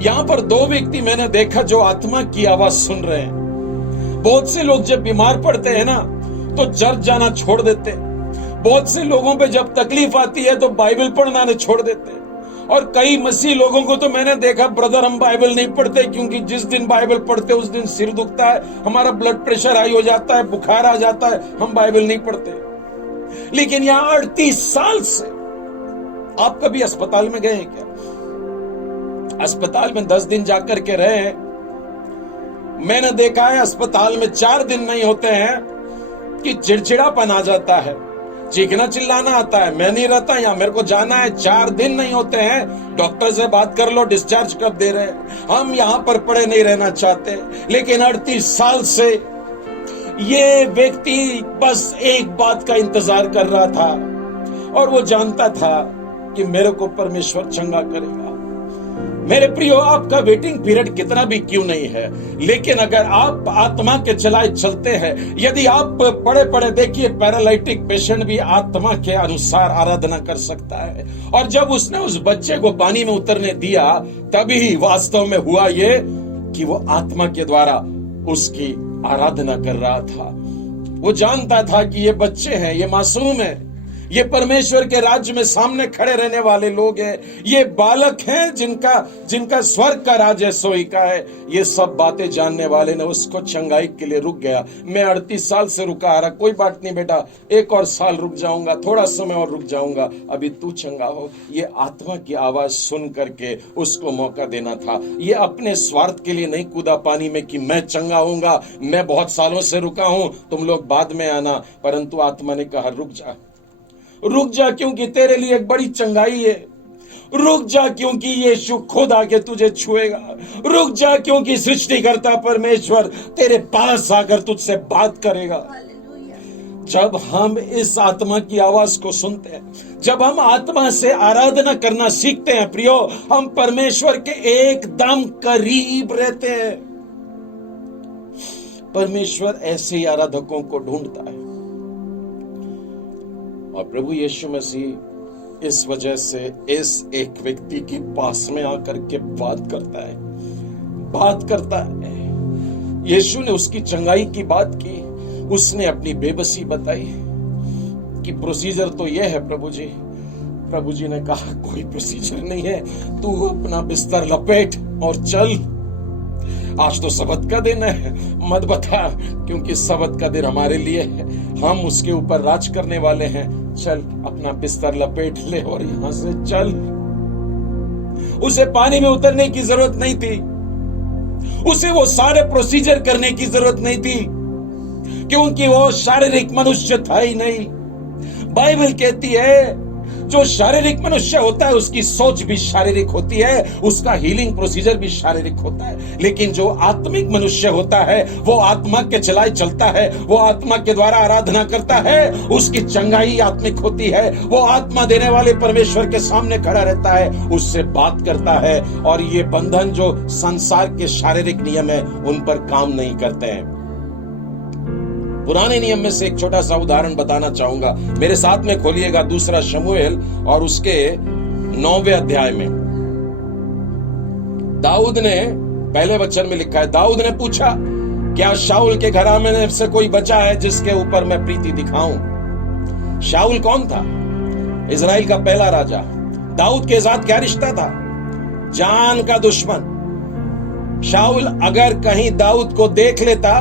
यहां पर दो व्यक्ति मैंने देखा जो आत्मा की आवाज सुन रहे हैं। बहुत से लोग जब बीमार पड़ते हैं ना तो चर्च जाना छोड़ देते हैं। बहुत से लोगों पे जब तकलीफ आती है तो बाइबल पढ़ना ने छोड़ देते हैं। और कई मसीह लोगों को तो मैंने देखा, ब्रदर हम बाइबल नहीं पढ़ते क्योंकि जिस दिन बाइबल पढ़ते उस दिन सिर दुखता है, हमारा ब्लड प्रेशर हाई हो जाता है, बुखार आ जाता है, हम बाइबल नहीं पढ़ते। लेकिन यहां 38 साल से आप कभी अस्पताल में गए हैं क्या? अस्पताल में 10 दिन जाकर के रहे हैं। मैंने देखा है अस्पताल में 4 दिन नहीं होते हैं कि चिड़चिड़ापन आ जाता है, चीखना चिल्लाना आता है, मैं नहीं रहता या मेरे को जाना है। 4 दिन नहीं होते हैं, डॉक्टर से बात कर लो डिस्चार्ज कब दे रहे हैं। हम यहां पर पड़े नहीं रहना चाहते, लेकिन 38 साल से ये व्यक्ति बस एक बात का इंतजार कर रहा था, और वो जानता था कि मेरे को परमेश्वर चंगा करेगा। मेरे प्रियो, आपका वेटिंग पीरियड कितना भी क्यों नहीं है, लेकिन अगर आप आत्मा के चलाए चलते हैं, यदि आप पड़े पड़े, देखिए पैरालाइटिक पेशेंट भी आत्मा के अनुसार आराधना कर सकता है। और जब उसने उस बच्चे को पानी में उतरने दिया, तभी वास्तव में हुआ ये कि वो आत्मा के द्वारा उसकी आराधना कर रहा था। वो जानता था कि ये बच्चे हैं, ये मासूम है, ये परमेश्वर के राज्य में सामने खड़े रहने वाले लोग हैं, ये बालक हैं जिनका स्वर्ग का राज है, सोई का है। ये सब बातें जानने वाले ने उसको चंगाई के लिए रुक गया। मैं 38 साल से रुका आ रहा, कोई बात नहीं बेटा, एक और साल रुक जाऊंगा, थोड़ा समय और रुक जाऊंगा, अभी तू चंगा हो। ये आत्मा की आवाज सुन करके उसको मौका देना था। ये अपने स्वार्थ के लिए नहीं कूदा पानी में कि मैं चंगा होऊंगा, मैं बहुत सालों से रुका हूं, तुम लोग बाद में आना। परंतु आत्मा ने कहा, रुक जा क्योंकि तेरे लिए एक बड़ी चंगाई है। रुक जा क्योंकि यीशु खुद आके तुझे छुएगा। रुक जा क्योंकि सृष्टिकर्ता परमेश्वर तेरे पास आकर तुझसे बात करेगा। जब हम इस आत्मा की आवाज को सुनते हैं, जब हम आत्मा से आराधना करना सीखते हैं प्रियो, हम परमेश्वर के एकदम करीब रहते हैं। परमेश्वर ऐसे ही आराधकों को ढूंढता है, और प्रभु यीशु मसीह इस वजह से इस एक व्यक्ति के पास में आकर के बात करता है। यीशु ने उसकी चंगाई की बात की, उसने अपनी बेबसी बताई कि प्रोसीजर तो यह है प्रभु जी। प्रभु जी ने कहा, कोई प्रोसीजर नहीं है, तू अपना बिस्तर लपेट और चल। आज तो सबत का दिन है, मत बता, क्योंकि सबत का दिन हमारे लिए है, हम उसके ऊपर राज करने वाले हैं। चल अपना बिस्तर लपेट ले और यहां से चल। उसे पानी में उतरने की जरूरत नहीं थी, उसे वो सारे प्रोसीजर करने की जरूरत नहीं थी, क्योंकि वो शारीरिक मनुष्य था ही नहीं। बाइबल कहती है जो शारीरिक मनुष्य होता है उसकी सोच भी शारीरिक होती है, उसका हीलिंग प्रोसीजर भी शारीरिक होता है। लेकिन जो आत्मिक मनुष्य होता है वो आत्मा के चलाए चलता है, वो आत्मा के द्वारा आराधना करता है, उसकी चंगाई आत्मिक होती है। वो आत्मा देने वाले परमेश्वर के सामने खड़ा रहता है, उससे बात करता है, और ये बंधन जो संसार के शारीरिक नियम है उन पर काम नहीं करते हैं। पुराने नियम में से एक छोटा सा उदाहरण बताना चाहूंगा, मेरे साथ में खोलिएगा 2 शमूएल और उसके 9वें अध्याय में। दाऊद ने पहले वचन में लिखा है, दाऊद ने पूछा, क्या शाऊल के घराने से कोई बचा है जिसके ऊपर मैं प्रीति दिखाऊं? शाऊल कौन था? इजराइल का पहला राजा। दाऊद के साथ क्या रिश्ता था? जान का दुश्मन। शाऊल अगर कहीं दाऊद को देख लेता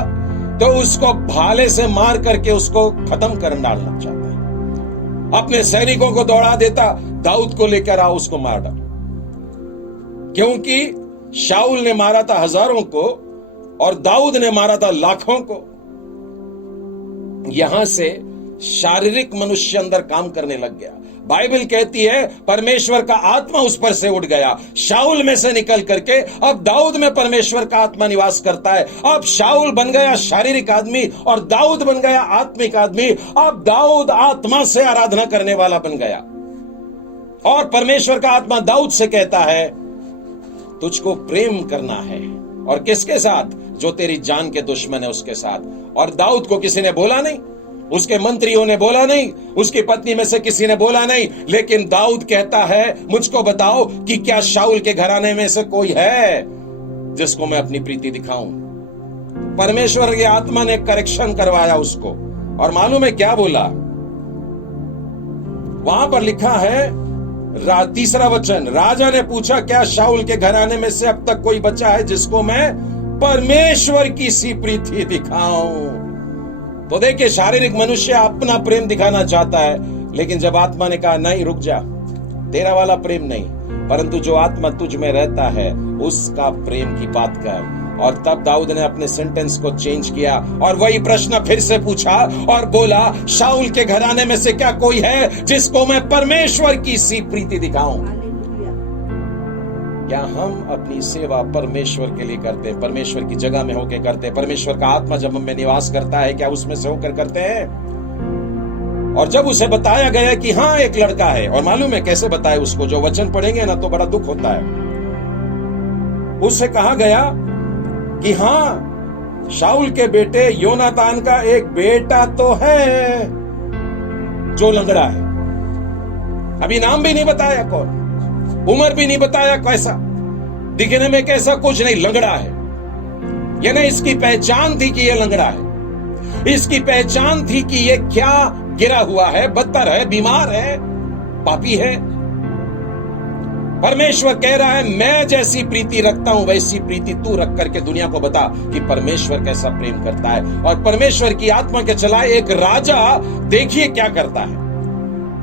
तो उसको भाले से मार करके उसको खत्म कर डालना चाहता है। अपने सैनिकों को दौड़ा देता, दाऊद को लेकर आओ, उसको मार डालो। क्योंकि शाऊल ने मारा था हजारों को और दाऊद ने मारा था लाखों को। यहां से शारीरिक मनुष्य अंदर काम करने लग गया। बाइबल कहती है परमेश्वर का आत्मा उस पर से उठ गया, शाऊल में से निकल करके अब दाऊद में परमेश्वर का आत्मा निवास करता है। अब शाऊल बन गया शारीरिक आदमी और दाऊद बन गया आत्मिक आदमी। अब दाऊद आत्मा से आराधना करने वाला बन गया और परमेश्वर का आत्मा दाऊद से कहता है तुझको प्रेम करना है। और किसके साथ? जो तेरी जान के दुश्मन है उसके साथ। और दाऊद को किसी ने बोला नहीं, उसके मंत्रियों ने बोला नहीं, उसकी पत्नी में से किसी ने बोला नहीं, लेकिन दाऊद कहता है मुझको बताओ कि क्या शाऊल के घराने में से कोई है जिसको मैं अपनी प्रीति दिखाऊं। परमेश्वर की आत्मा ने करेक्शन करवाया उसको। और मालूम है क्या बोला? वहां पर लिखा है तीसरा वचन, राजा ने पूछा क्या शाऊल के घराने में से अब तक कोई बचा है जिसको मैं परमेश्वर की सी प्रीति दिखाऊं। तो देखिए, शारीरिक मनुष्य अपना प्रेम दिखाना चाहता है, लेकिन जब आत्मा ने कहा नहीं रुक जा, तेरा वाला प्रेम नहीं, परंतु जो आत्मा तुझ में रहता है उसका प्रेम की बात कर। और तब दाऊद ने अपने सेंटेंस को चेंज किया और वही प्रश्न फिर से पूछा और बोला शाऊल के घराने में से क्या कोई है जिसको मैं परमेश्वर की सी प्रीति दिखाऊं। क्या हम अपनी सेवा परमेश्वर के लिए करते हैं? परमेश्वर की जगह में होकर करते हैं? परमेश्वर का आत्मा जब हम में निवास करता है क्या उसमें से होकर करते हैं? और जब उसे बताया गया कि हाँ एक लड़का है, और मालूम है कैसे बताए उसको, जो वचन पढ़ेंगे ना तो बड़ा दुख होता है। उससे कहा गया कि हाँ शाऊल के बेटे योनातान का एक बेटा तो है जो लंगड़ा है। अभी नाम भी नहीं बताया कौन, उम्र भी नहीं बताया कैसा, दिखने में कैसा, कुछ नहीं, लंगड़ा है। यानी इसकी पहचान थी कि यह लंगड़ा है, इसकी पहचान थी कि यह क्या गिरा हुआ है, बदतर है, बीमार है, पापी है। परमेश्वर कह रहा है मैं जैसी प्रीति रखता हूं वैसी प्रीति तू रख करके दुनिया को बता कि परमेश्वर कैसा प्रेम करता है। और परमेश्वर की आत्मा के चलाए एक राजा देखिए क्या करता है।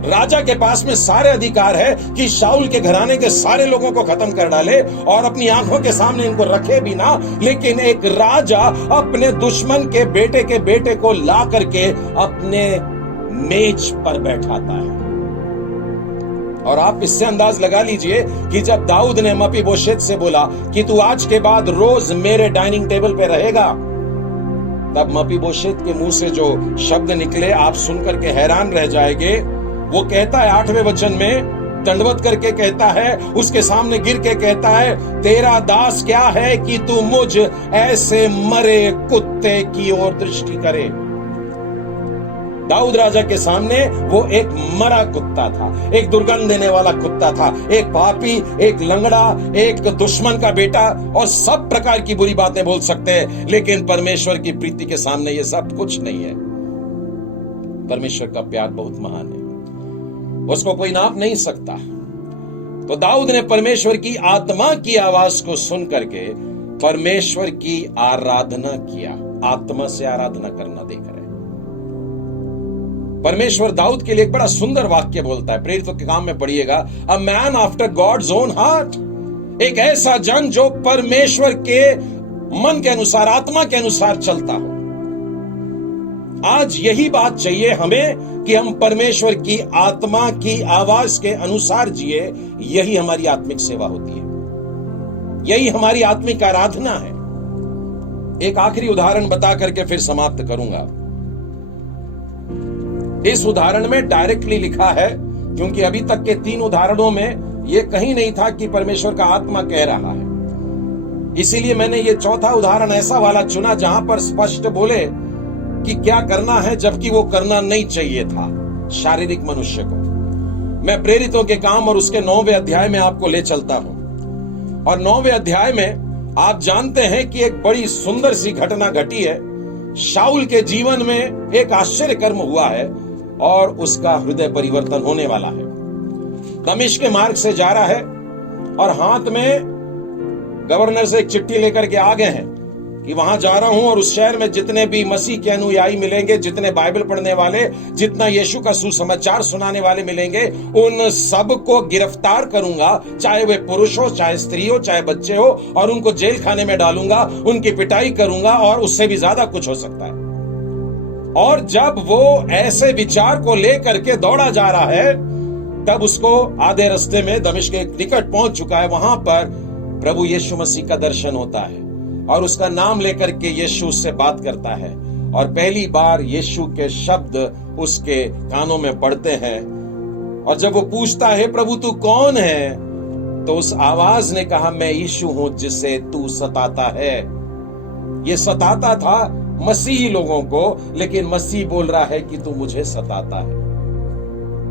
राजा के पास में सारे अधिकार है कि शाऊल के घराने के सारे लोगों को खत्म कर डाले और अपनी आंखों के सामने इनको रखे भी ना, लेकिन एक राजा अपने दुश्मन के बेटे को ला करके अपने मेज पर बैठाता है। और आप इससे अंदाज लगा लीजिए कि जब दाऊद ने मपीबोशेत से बोला कि तू आज के बाद रोज मेरे डाइनिंग टेबल पे रहेगा, तब मपीबोशेत के मुंह से जो शब्द निकले आप सुनकर के हैरान रह जाएंगे। वो कहता है 8वें वचन में, दंडवत करके कहता है, उसके सामने गिर के कहता है तेरा दास क्या है कि तू मुझ ऐसे मरे कुत्ते की ओर दृष्टि करे। दाऊद राजा के सामने वो एक मरा कुत्ता था, एक दुर्गंध देने वाला कुत्ता था, एक पापी, एक लंगड़ा, एक दुश्मन का बेटा, और सब प्रकार की बुरी बातें बोल सकते हैं, लेकिन परमेश्वर की प्रीति के सामने ये सब कुछ नहीं है। परमेश्वर का प्यार बहुत महान है, उसको कोई नाप नहीं सकता। तो दाऊद ने परमेश्वर की आत्मा की आवाज को सुन करके परमेश्वर की आराधना किया। आत्मा से आराधना करना देख रहे हैं। परमेश्वर दाऊद के लिए एक बड़ा सुंदर वाक्य बोलता है, प्रेरितों के काम में पढ़िएगा, a man after God's own heart. एक ऐसा जन जो परमेश्वर के मन के अनुसार, आत्मा के अनुसार चलता हो। आज यही बात चाहिए हमें कि हम परमेश्वर की आत्मा की आवाज के अनुसार जिए। यही हमारी आत्मिक सेवा होती है, यही हमारी आत्मिक आराधना है। एक आखिरी उदाहरण बता करके फिर समाप्त करूंगा। इस उदाहरण में डायरेक्टली लिखा है, क्योंकि अभी तक के 3 उदाहरणों में यह कहीं नहीं था कि परमेश्वर का आत्मा कह रहा है, इसीलिए मैंने ये चौथा उदाहरण ऐसा वाला चुना जहां पर स्पष्ट बोले कि क्या करना है, जबकि वो करना नहीं चाहिए था शारीरिक मनुष्य को। मैं प्रेरितों के काम और उसके 9वें अध्याय में आपको ले चलता हूं। और 9वें अध्याय में आप जानते हैं कि एक बड़ी सुंदर सी घटना घटी है। शाऊल के जीवन में एक आश्चर्य कर्म हुआ है और उसका हृदय परिवर्तन होने वाला है। दमिश्क के मार्ग से जा रहा है और हाथ में गवर्नर से एक चिट्ठी लेकर के आ गए हैं कि वहां जा रहा हूं और उस शहर में जितने भी मसीह के अनुयायी मिलेंगे, जितने बाइबल पढ़ने वाले, जितना यीशु का सुसमाचार सुनाने वाले मिलेंगे, उन सबको गिरफ्तार करूंगा, चाहे वे पुरुष हो, चाहे स्त्री हो, चाहे बच्चे हो, और उनको जेल खाने में डालूंगा, उनकी पिटाई करूंगा, और उससे भी ज्यादा कुछ हो सकता है। और जब वो ऐसे विचार को लेकर के दौड़ा जा रहा है, तब उसको आधे रास्ते में दमिश्क के निकट पहुंच चुका है। वहां पर प्रभु यीशु मसीह का दर्शन होता है और उसका नाम लेकर के यीशु उससे बात करता है, और पहली बार यीशु के शब्द उसके कानों में पड़ते हैं। और जब वो पूछता है, प्रभु तू कौन है, तो उस आवाज ने कहा, मैं यीशु हूं जिसे तू सताता है। ये सताता था मसीही लोगों को, लेकिन मसीह बोल रहा है कि तू मुझे सताता है।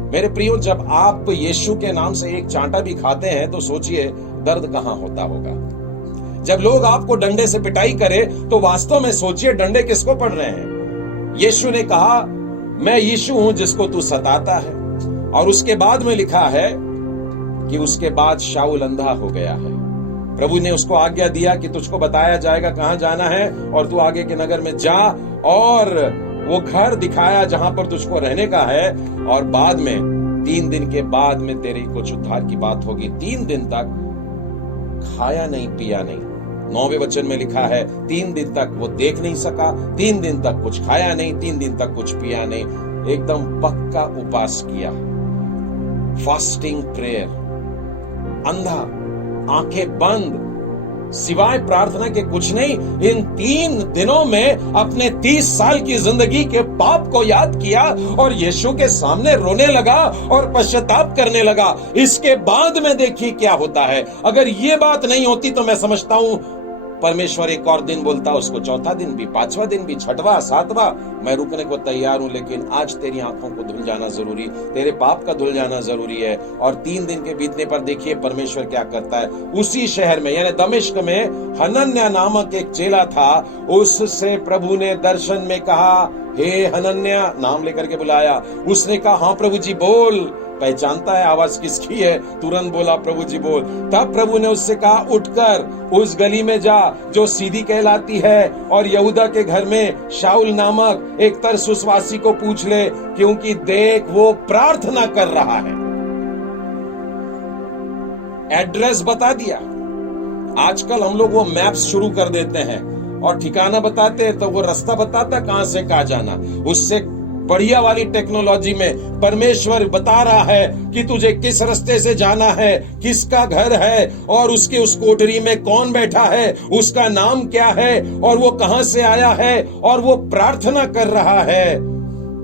मेरे प्रियो, जब आप यीशु के नाम से एक चांटा भी खाते हैं तो सोचिए दर्द कहां होता होगा। जब लोग आपको डंडे से पिटाई करे तो वास्तव में सोचिए डंडे किसको पड़ रहे हैं। यीशु ने कहा, मैं यीशु हूं जिसको तू सताता है। और उसके बाद में लिखा है कि उसके बाद शाऊल अंधा हो गया है। प्रभु ने उसको आज्ञा दिया कि तुझको बताया जाएगा कहां जाना है, और तू आगे के नगर में जा, और वो घर दिखाया जहां पर तुझको रहने का है, और बाद में 3 दिन के बाद में तेरी कुछ उद्धार की बात होगी। 3 दिन तक खाया नहीं, पिया नहीं। 9वें वचन में लिखा है 3 दिन तक वो देख नहीं सका, 3 दिन तक कुछ खाया नहीं, 3 दिन तक कुछ पिया नहीं। एकदम पक्का उपास किया, फास्टिंग प्रेयर, अंधा, आंखें बंद, सिवाय प्रार्थना के कुछ नहीं। इन 3 दिनों में अपने 30 साल की जिंदगी के पाप को याद किया और यीशु के सामने रोने लगा और पश्चाताप करने लगा। इसके बाद में देखिए क्या होता है। अगर ये बात नहीं होती तो मैं समझता हूं परमेश्वर एक और दिन बोलता, उसको 4था दिन भी, 5वां दिन भी, 6वां, 7वां, मैं रुकने को तैयार हूं, लेकिन आज तेरी आंखों को धुल जाना जरूरी, तेरे पाप का धुल जाना जरूरी है। और 3 दिन के बीतने पर देखिए परमेश्वर क्या करता है। उसी शहर में यानी दमिश्क में हनन्याह नामक एक चेला था, उससे प्रभु ने दर्शन में कहा, हे हनन्याह, नाम लेकर के बुलाया। उसने कहा, हाँ प्रभु जी बोल। पहचानता है आवाज किसकी है, तुरंत बोला, प्रभु जी बोल। तब प्रभु ने उससे कहा, उठकर उस गली में जा जो सीधी कहलाती है, और यहूदा के घर में शाऊल नामक एक तरसुसवासी को पूछ ले, क्योंकि देख वो प्रार्थना कर रहा है। एड्रेस बता दिया। आजकल हम लोग वो मैप्स शुरू कर देते हैं और ठिकाना बताते हैं, तो वो रास्ता बताता कहां से कहां जाना। उससे बढ़िया वाली टेक्नोलॉजी में परमेश्वर बता रहा है कि तुझे किस रास्ते से जाना है, किसका घर है, और उसके उस कोठरी में कौन बैठा है, उसका नाम क्या है, और वो कहां से आया है, और वो प्रार्थना कर रहा है।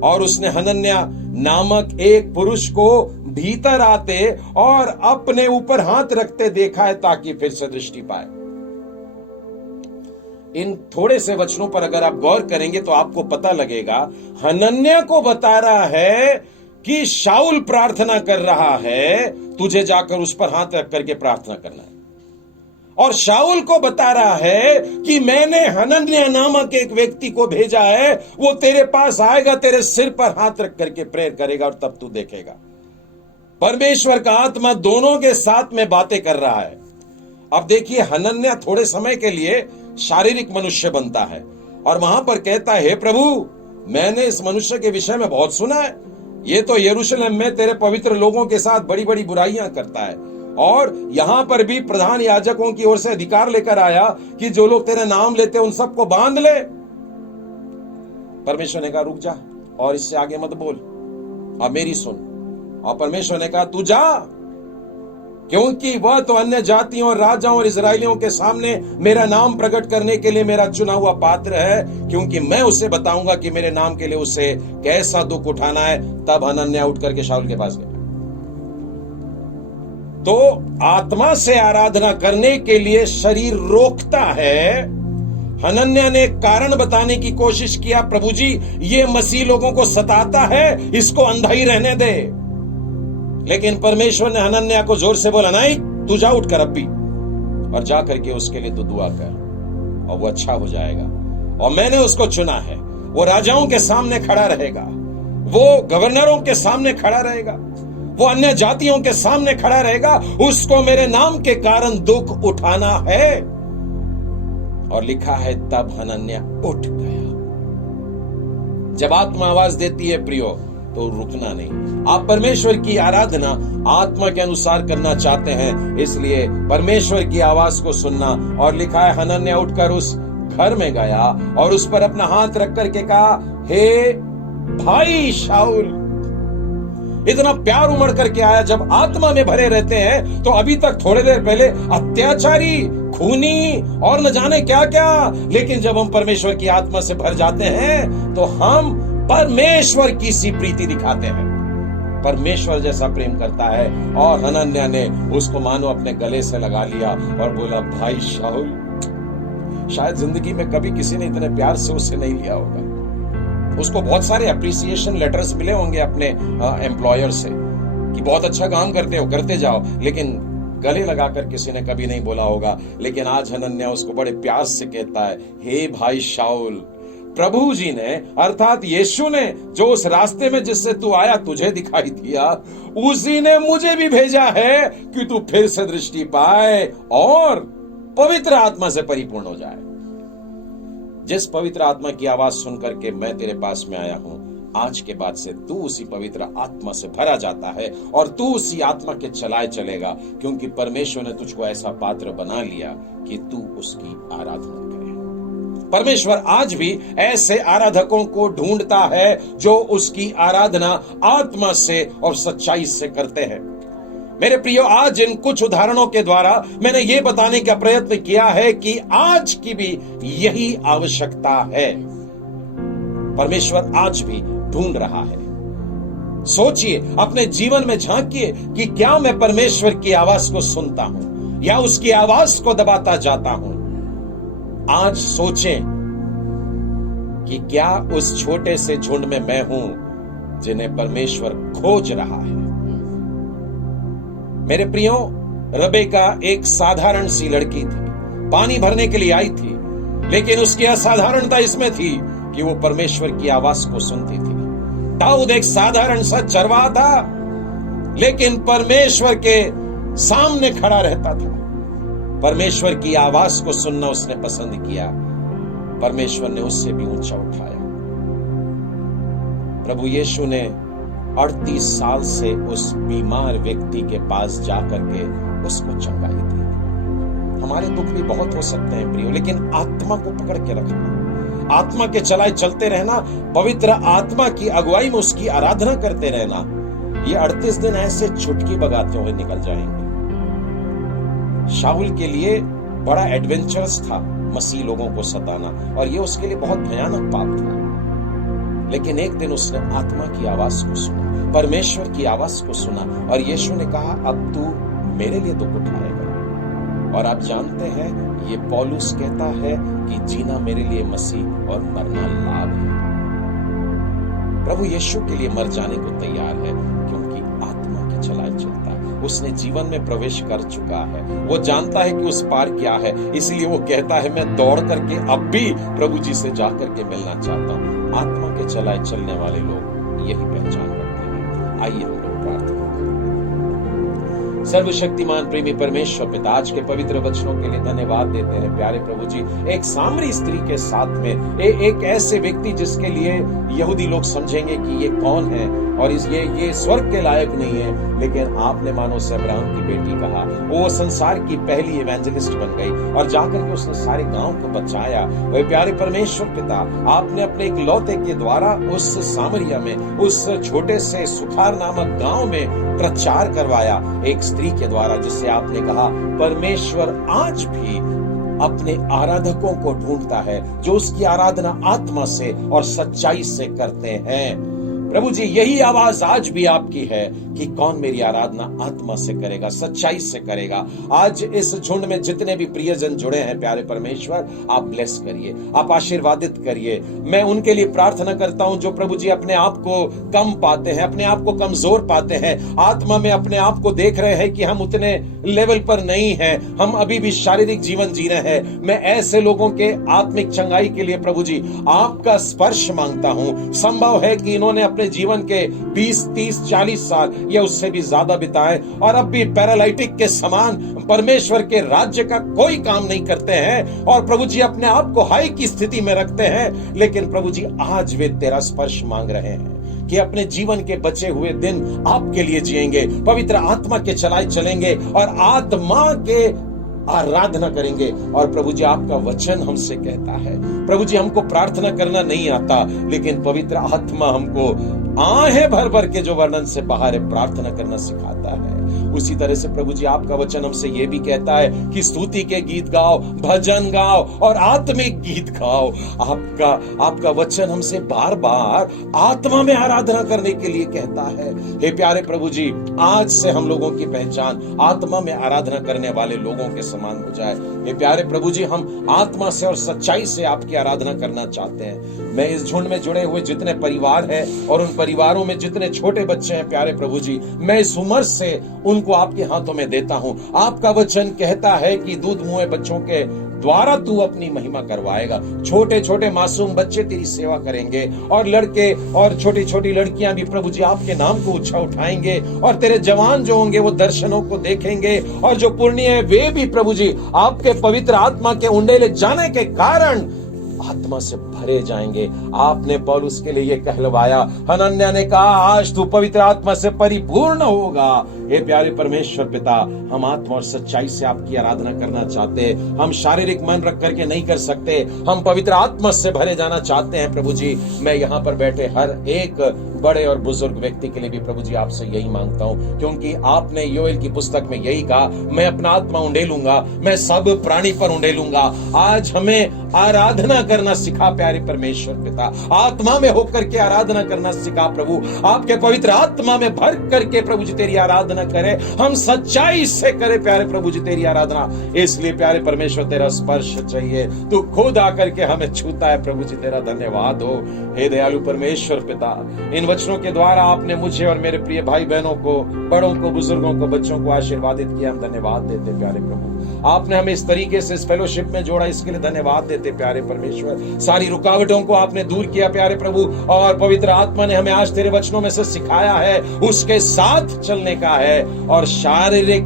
और उसने हनन्याह नामक एक पुरुष को भीतर आते और अपने ऊपर हाथ रखते देखा है, ताकि फिर से दृष्टि पाए। इन थोड़े से वचनों पर अगर आप गौर करेंगे तो आपको पता लगेगा, हनन्याह को बता रहा है कि शाऊल प्रार्थना कर रहा है, तुझे जाकर उस पर हाथ रख करके प्रार्थना करना है। और शाऊल को बता रहा है कि मैंने हनन्याह नामक एक व्यक्ति को भेजा है, वो तेरे पास आएगा, तेरे सिर पर हाथ रख करके प्रेयर करेगा, और तब तू देखेगा। परमेश्वर का आत्मा दोनों के साथ में बातें कर रहा है। अब देखिए, हनन्याह थोड़े समय के लिए शारीरिक मनुष्य बनता है और वहां पर कहता है, हे प्रभु, मैंने इस मनुष्य के विषय में बहुत सुना है, ये तो यरूशलेम में तेरे पवित्र लोगों के साथ बड़ी बड़ी बुराइयां करता है, और यहां पर भी प्रधान याजकों की ओर से अधिकार लेकर आया कि जो लोग तेरा नाम लेते उन सबको बांध ले। परमेश्वर ने कहा, रुक जा और इससे आगे मत बोल, अब मेरी सुन। और परमेश्वर ने कहा, तू जा, क्योंकि वह तो अन्य जातियों और राजाओं और इजरायलियों के सामने मेरा नाम प्रकट करने के लिए मेरा चुना हुआ पात्र है, क्योंकि मैं उसे बताऊंगा कि मेरे नाम के लिए उसे कैसा दुख उठाना है। तब हनन्याह उठ करके शाऊल के पास गया। तो आत्मा से आराधना करने के लिए शरीर रोकता है। हनन्याह ने एक कारण बताने की कोशिश किया, प्रभु जी ये मसीह लोगों को सताता है, इसको अंधा ही रहने दे। लेकिन परमेश्वर ने हनन्याह को जोर से बोला, नहीं, तू जा उठकर अब भी, और जा करके उसके लिए तू दुआ कर और वो अच्छा हो जाएगा। और मैंने उसको चुना है, वो राजाओं के सामने खड़ा रहेगा, वो गवर्नरों के सामने खड़ा रहेगा, वो अन्य जातियों के सामने खड़ा रहेगा, उसको मेरे नाम के कारण दुख उठाना है। और लिखा है तब हनन्याह उठ गया। जब आत्मा आवाज देती है प्रियो, तो रुकना नहीं। आप परमेश्वर की आराधना आत्मा के अनुसार करना चाहते हैं, इसलिए परमेश्वर की आवाज को सुनना। और लिखा है हनन्याह उठकर उस घर में गया और उस पर अपना हाथ रख करके कहा, हे भाई शाऊल। इतना प्यार उमड़ करके आया। जब आत्मा में भरे रहते हैं तो अभी तक थोड़ी देर पहले अत्याचारी, खूनी और न जाने क्या क्या, लेकिन जब हम परमेश्वर की आत्मा से भर जाते हैं तो हम परमेश्वर की सी प्रीति दिखाते हैं, परमेश्वर जैसा प्रेम करता है। और हनन्याह ने उसको मानो अपने गले से लगा लिया और बोला, भाई शाऊल। शायद जिंदगी में कभी किसी ने इतने प्यार से उससे नहीं लिया होगा। उसको बहुत सारे अप्रिसिएशन लेटर्स मिले होंगे अपने एम्प्लॉयर से कि बहुत अच्छा काम करते हो, करते जाओ, लेकिन गले लगाकर किसी ने कभी नहीं बोला होगा। लेकिन आज हनन्याह उसको बड़े प्यार से कहता है, हे भाई शाऊल। प्रभु जी ने अर्थात यीशु ने जो उस रास्ते में जिससे तू आया तुझे दिखाई दिया, उसी ने मुझे भी भेजा है कि तू फिर से दृष्टि पाए और पवित्र आत्मा से परिपूर्ण हो जाए। जिस पवित्र आत्मा की आवाज सुनकर के मैं तेरे पास में आया हूं, आज के बाद से तू उसी पवित्र आत्मा से भरा जाता है और तू उसी आत्मा के चलाए चलेगा, क्योंकि परमेश्वर ने तुझको ऐसा पात्र बना लिया कि तू उसकी आराधना करे। परमेश्वर आज भी ऐसे आराधकों को ढूंढता है जो उसकी आराधना आत्मा से और सच्चाई से करते हैं। मेरे प्रियो, आज इन कुछ उदाहरणों के द्वारा मैंने ये बताने का प्रयत्न किया है कि आज की भी यही आवश्यकता है। परमेश्वर आज भी ढूंढ रहा है। सोचिए, अपने जीवन में झांकिए कि क्या मैं परमेश्वर की आवाज को सुनता हूं या उसकी आवाज को दबाता जाता हूं। आज सोचें कि क्या उस छोटे से झुंड में मैं हूं जिन्हें परमेश्वर खोज रहा है। मेरे प्रियो, रबेका एक साधारण सी लड़की थी, पानी भरने के लिए आई थी, लेकिन उसकी असाधारणता इसमें थी कि वो परमेश्वर की आवाज को सुनती थी। दाऊद एक साधारण सा चरवाहा था, लेकिन परमेश्वर के सामने खड़ा रहता था। परमेश्वर की आवाज को सुनना उसने पसंद किया। परमेश्वर ने उससे भी ऊंचा उठाया। प्रभु यीशु ने 38 साल से उस बीमार व्यक्ति के पास जाकर के उसको चंगाई दी। हमारे दुख भी बहुत हो सकते हैं प्रियो, लेकिन आत्मा को पकड़ के रखना, आत्मा के चलाए चलते रहना, पवित्र आत्मा की अगुवाई में उसकी आराधना करते रहना, ये 38 दिन ऐसे चुटकी बगाते हुए निकल जाएंगे। शाऊल के लिए बड़ा एडवेंचरस था मसीह लोगों को सताना, और ये उसके लिए बहुत भयानक पाप था। लेकिन एक दिन उसने आत्मा की आवाज को सुना, परमेश्वर की आवाज को सुना, और यीशु ने कहा, अब तू मेरे लिए दुख उठाएगा। और आप जानते हैं, ये पौलुस कहता है कि जीना मेरे लिए मसीह और मरना लाभ है। प्रभु यीशु के लिए मर जाने को तैयार है, क्योंकि आत्मा के चलाए चलता है। उसने जीवन में प्रवेश कर चुका है, वो जानता है कि उस पार क्या है, इसलिए वो कहता है, मैं दौड़ करके अब भी प्रभु जी से जाकर के मिलना चाहता हूं। आत्मा के चलाए चलने वाले लोग यही पहचान करते हैं। आइए हम लोग प्रार्थना करें। सर्वशक्तिमान प्रेमी परमेश्वर पिता, आज के पवित्र वचनों के लिए धन्यवाद देते हैं। प्यारे प्रभु जी, एक सामरी स्त्री के साथ में एक ऐसे व्यक्ति जिसके लिए यहूदी लोग समझेंगे कि ये कौन है और ये स्वर्ग के लायक नहीं है, लेकिन आपने मानो से अब्राहम की बेटी कहा। वो संसार की पहली इवेंजलिस्ट बन गई और जाकर के उसने सारे गांव को बचाया। वह प्यारे परमेश्वर पिता, आपने अपने एक लौते के द्वारा उस सामरिया में, उस छोटे से सुखार नामक गांव में प्रचार करवाया, एक स्त्री के द्वारा, जिससे आपने कहा, परमेश्वर आज भी अपने आराधकों को ढूंढता है जो उसकी आराधना आत्मा से और सच्चाई से करते हैं। प्रभु जी, यही आवाज आज भी आपकी है कि कौन मेरी आराधना आत्मा से करेगा, सच्चाई से करेगा। आज इस झुंड में जितने भी प्रियजन जुड़े हैं, प्यारे परमेश्वर, आप ब्लेस करिए, आप आशीर्वादित करिए। मैं उनके लिए प्रार्थना करता हूं जो प्रभु जी अपने आप को कम पाते हैं, अपने आप को कमजोर पाते हैं, आत्मा में अपने आप को देख रहे हैं कि हम उतने लेवल पर नहीं हैं, हम अभी भी शारीरिक जीवन जी रहे हैं। मैं ऐसे लोगों के आत्मिक चंगाई के लिए प्रभु जी आपका स्पर्श मांगता हूं। संभव है कि इन्होंने अपने अपने जीवन के 20, 30, 40 साल या उससे भी ज्यादा बिताए और अब भी पैरालाइटिक के समान परमेश्वर के राज्य का कोई काम नहीं करते हैं और प्रभु जी अपने आप को हाई की स्थिति में रखते हैं, लेकिन प्रभु जी आज वे तेरा स्पर्श मांग रहे हैं कि अपने जीवन के बचे हुए दिन आपके लिए जिएंगे, पवित्र आत्मा के चलाए चलेंगे और आत्मा के आराधना करेंगे। और प्रभु जी आपका वचन हमसे कहता है, प्रभु जी हमको प्रार्थना करना नहीं आता, लेकिन पवित्र आत्मा हमको आहें भर भर के जो वर्णन से बाहर है प्रार्थना करना सिखाता है। उसी तरह से प्रभु जी आपका वचन हमसे यह भी कहता है कि स्तुति के गीत गाओ, भजन गाओ और आत्मिक गीत गाओ। आपका वचन हमसे बार बार आत्मा में आराधना करने के लिए कहता है। हे प्यारे प्रभु जी, आज से हम लोगों की पहचान आत्मा में आराधना करने वाले लोगों के समान हो जाए। हे प्यारे प्रभु जी, हम आत्मा से और सच्चाई से आपकी आराधना करना चाहते हैं। मैं इस झुंड में जुड़े हुए जितने परिवार हैं और उन परिवारों में जितने छोटे बच्चे हैं, प्यारे प्रभु जी, मैं इस उम्र से उनको आपके हाथों में देता हूं। आपका वचन कहता है कि दूध मुए बच्चों के द्वारा तू अपनी महिमा करवाएगा। छोटे छोटे मासूम बच्चे तेरी सेवा करेंगे और लड़के और छोटी छोटी लड़कियां भी प्रभु जी आपके नाम को ऊंचा उठाएंगे और तेरे जवान जो होंगे वो दर्शनों को देखेंगे और जो पुण्य है वे भी प्रभु जी आपके पवित्र आत्मा के उंडेले जाने के कारण आत्मा से भरे जाएंगे। आपने पौलुस के लिए यह कहलवाया, हनन्याह ने कहा आज तू पवित्र आत्मा से परिपूर्ण होगा। हे प्यारे परमेश्वर पिता, हम आत्मा और सच्चाई से आपकी आराधना करना चाहते हैं। हम शारीरिक मन रख करके नहीं कर सकते, हम पवित्र आत्मा से भरे जाना चाहते हैं। प्रभु जी, मैं यहाँ पर बैठे हर एक बड़े और बुजुर्ग व्यक्ति के लिए भी प्रभु जी आपसे यही मांगता हूँ, क्योंकि आपने योएल की पुस्तक में यही कहा, मैं अपना आत्मा उंडेलूंगा, मैं सब प्राणी पर उंडेलूंगा। आज हमें आराधना करना सिखा प्यारे परमेश्वर पिता, आत्मा में होकर के आराधना करना सिखा प्रभु। आपके पवित्र आत्मा में भर करके प्रभु जी तेरी आराधना करें, हम सच्चाई से करें प्यारे प्रभु जी तेरी आराधना। इसलिए प्यारे परमेश्वर तेरा स्पर्श चाहिए, तू खुद आकर के हमें छूता है प्रभु जी, तेरा धन्यवाद हो। हे दयालु परमेश्वर पिता, इन वचनों के द्वारा आपने मुझे और मेरे प्रिय भाई बहनों को, बड़ों को, बुजुर्गों को, बच्चों को आशीर्वादित किया। हम धन्यवाद देते प्यारे प्रभु, आपने हमें इस तरीके से इस फेलोशिप में जोड़ा, इसके लिए धन्यवाद देते प्यारे परमेश्वर। सारी रुकावटों को आपने दूर किया प्यारे प्रभु, और पवित्र आत्मा ने हमें आज तेरे वचनों में से सिखाया है उसके साथ चलने का है और शारीरिक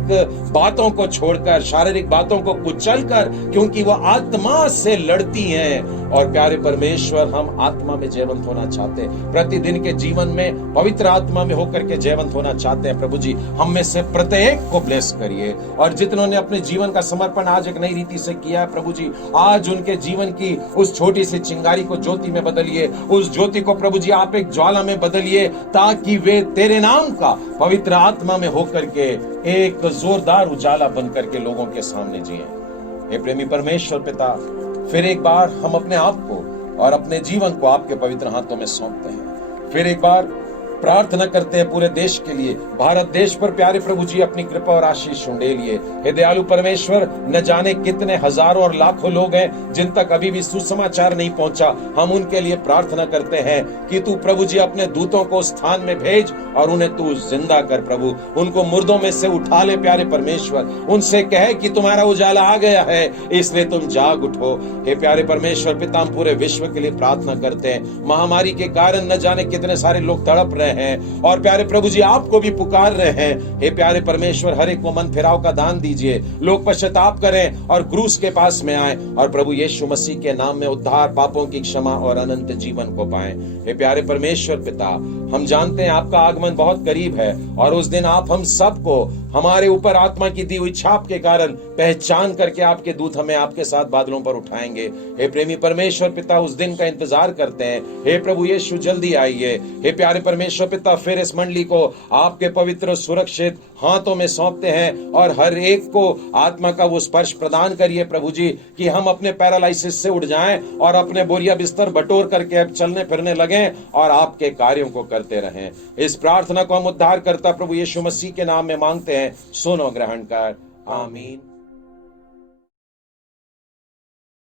बातों को छोड़कर, शारीरिक बातों को कुचलकर, क्योंकि वो आत्मा से लड़ती हैं। और प्यारे परमेश्वर, हम आत्मा में जयवंत होना चाहते हैं, प्रतिदिन के जीवन में पवित्र आत्मा में होकर के जयवंत होना चाहते हैं। प्रभु जी, हम में से प्रत्येक को ब्लेस करिए, और जितनों ने अपने जीवन का समर्पण आज एक नई रीति से किया है प्रभु जी, आज उनके जीवन की उस छोटी सी चिंगारी को ज्योति में बदलिए, उस ज्योति को प्रभु जी आप एक ज्वाला में बदलिए, ताकि वे तेरे नाम का पवित्र आत्मा में होकर के एक जोरदार उजाला बन करके लोगों के सामने जिए। हे प्रेमी परमेश्वर पिता, फिर एक बार हम अपने आप को और अपने जीवन को आपके पवित्र हाथों में सौंपते हैं। फिर एक बार प्रार्थना करते हैं पूरे देश के लिए, भारत देश पर प्यारे प्रभु जी अपनी कृपा और आशीष उंडेलिए। हे दयालु परमेश्वर, न जाने कितने हजारों और लाखों लोग हैं जिन तक अभी भी सुसमाचार नहीं पहुंचा, हम उनके लिए प्रार्थना करते हैं कि तू प्रभु जी अपने दूतों को स्थान में भेज और उन्हें तू जिंदा कर प्रभु, उनको मुर्दों में से उठा ले प्यारे परमेश्वर, उनसे कहे कि तुम्हारा उजाला आ गया है, इसलिए तुम जाग उठो। हे प्यारे परमेश्वर पिता, हम पूरे विश्व के लिए प्रार्थना करते हैं। महामारी के कारण न जाने कितने सारे लोग तड़प रहे हैं और प्यारे प्रभु जी आपको भी पुकार रहे हैं। हे प्यारे परमेश्वर, हर एक को मन फिराव का दान दीजिए, लोग पश्चाताप करें और क्रूस के पास में आए और प्रभु यीशु मसीह के नाम में उद्धार, पापों की क्षमा और अनंत जीवन को पाएं। हे प्यारे परमेश्वर पिता, हम जानते हैं आपका आगमन बहुत करीब है और उस दिन आप हम सबको हमारे ऊपर आत्मा की दी हुई छाप के कारण पहचान करके आपके दूत हमें आपके साथ बादलों पर उठाएंगे। हे प्रेमी परमेश्वर पिता, उस दिन का इंतजार करते हैं। हे प्रभु यीशु, जल्दी आइए। हे प्यारे परमेश्वर पिता, फिर इस मंडली को आपके पवित्र सुरक्षित हाथों में सौंपते हैं और हर एक को आत्मा का वो स्पर्श प्रदान करिए प्रभु जी, कि हम अपने पैरालाइसिस से उठ जाएं और अपने बोरिया बिस्तर बटोर करके अब चलने फिरने लगें और आपके कार्यों को करते रहें। इस प्रार्थना को हम उद्धार करता प्रभु यीशु मसीह के नाम में मांगते हैं, सुनो ग्रहण कर, आमीन।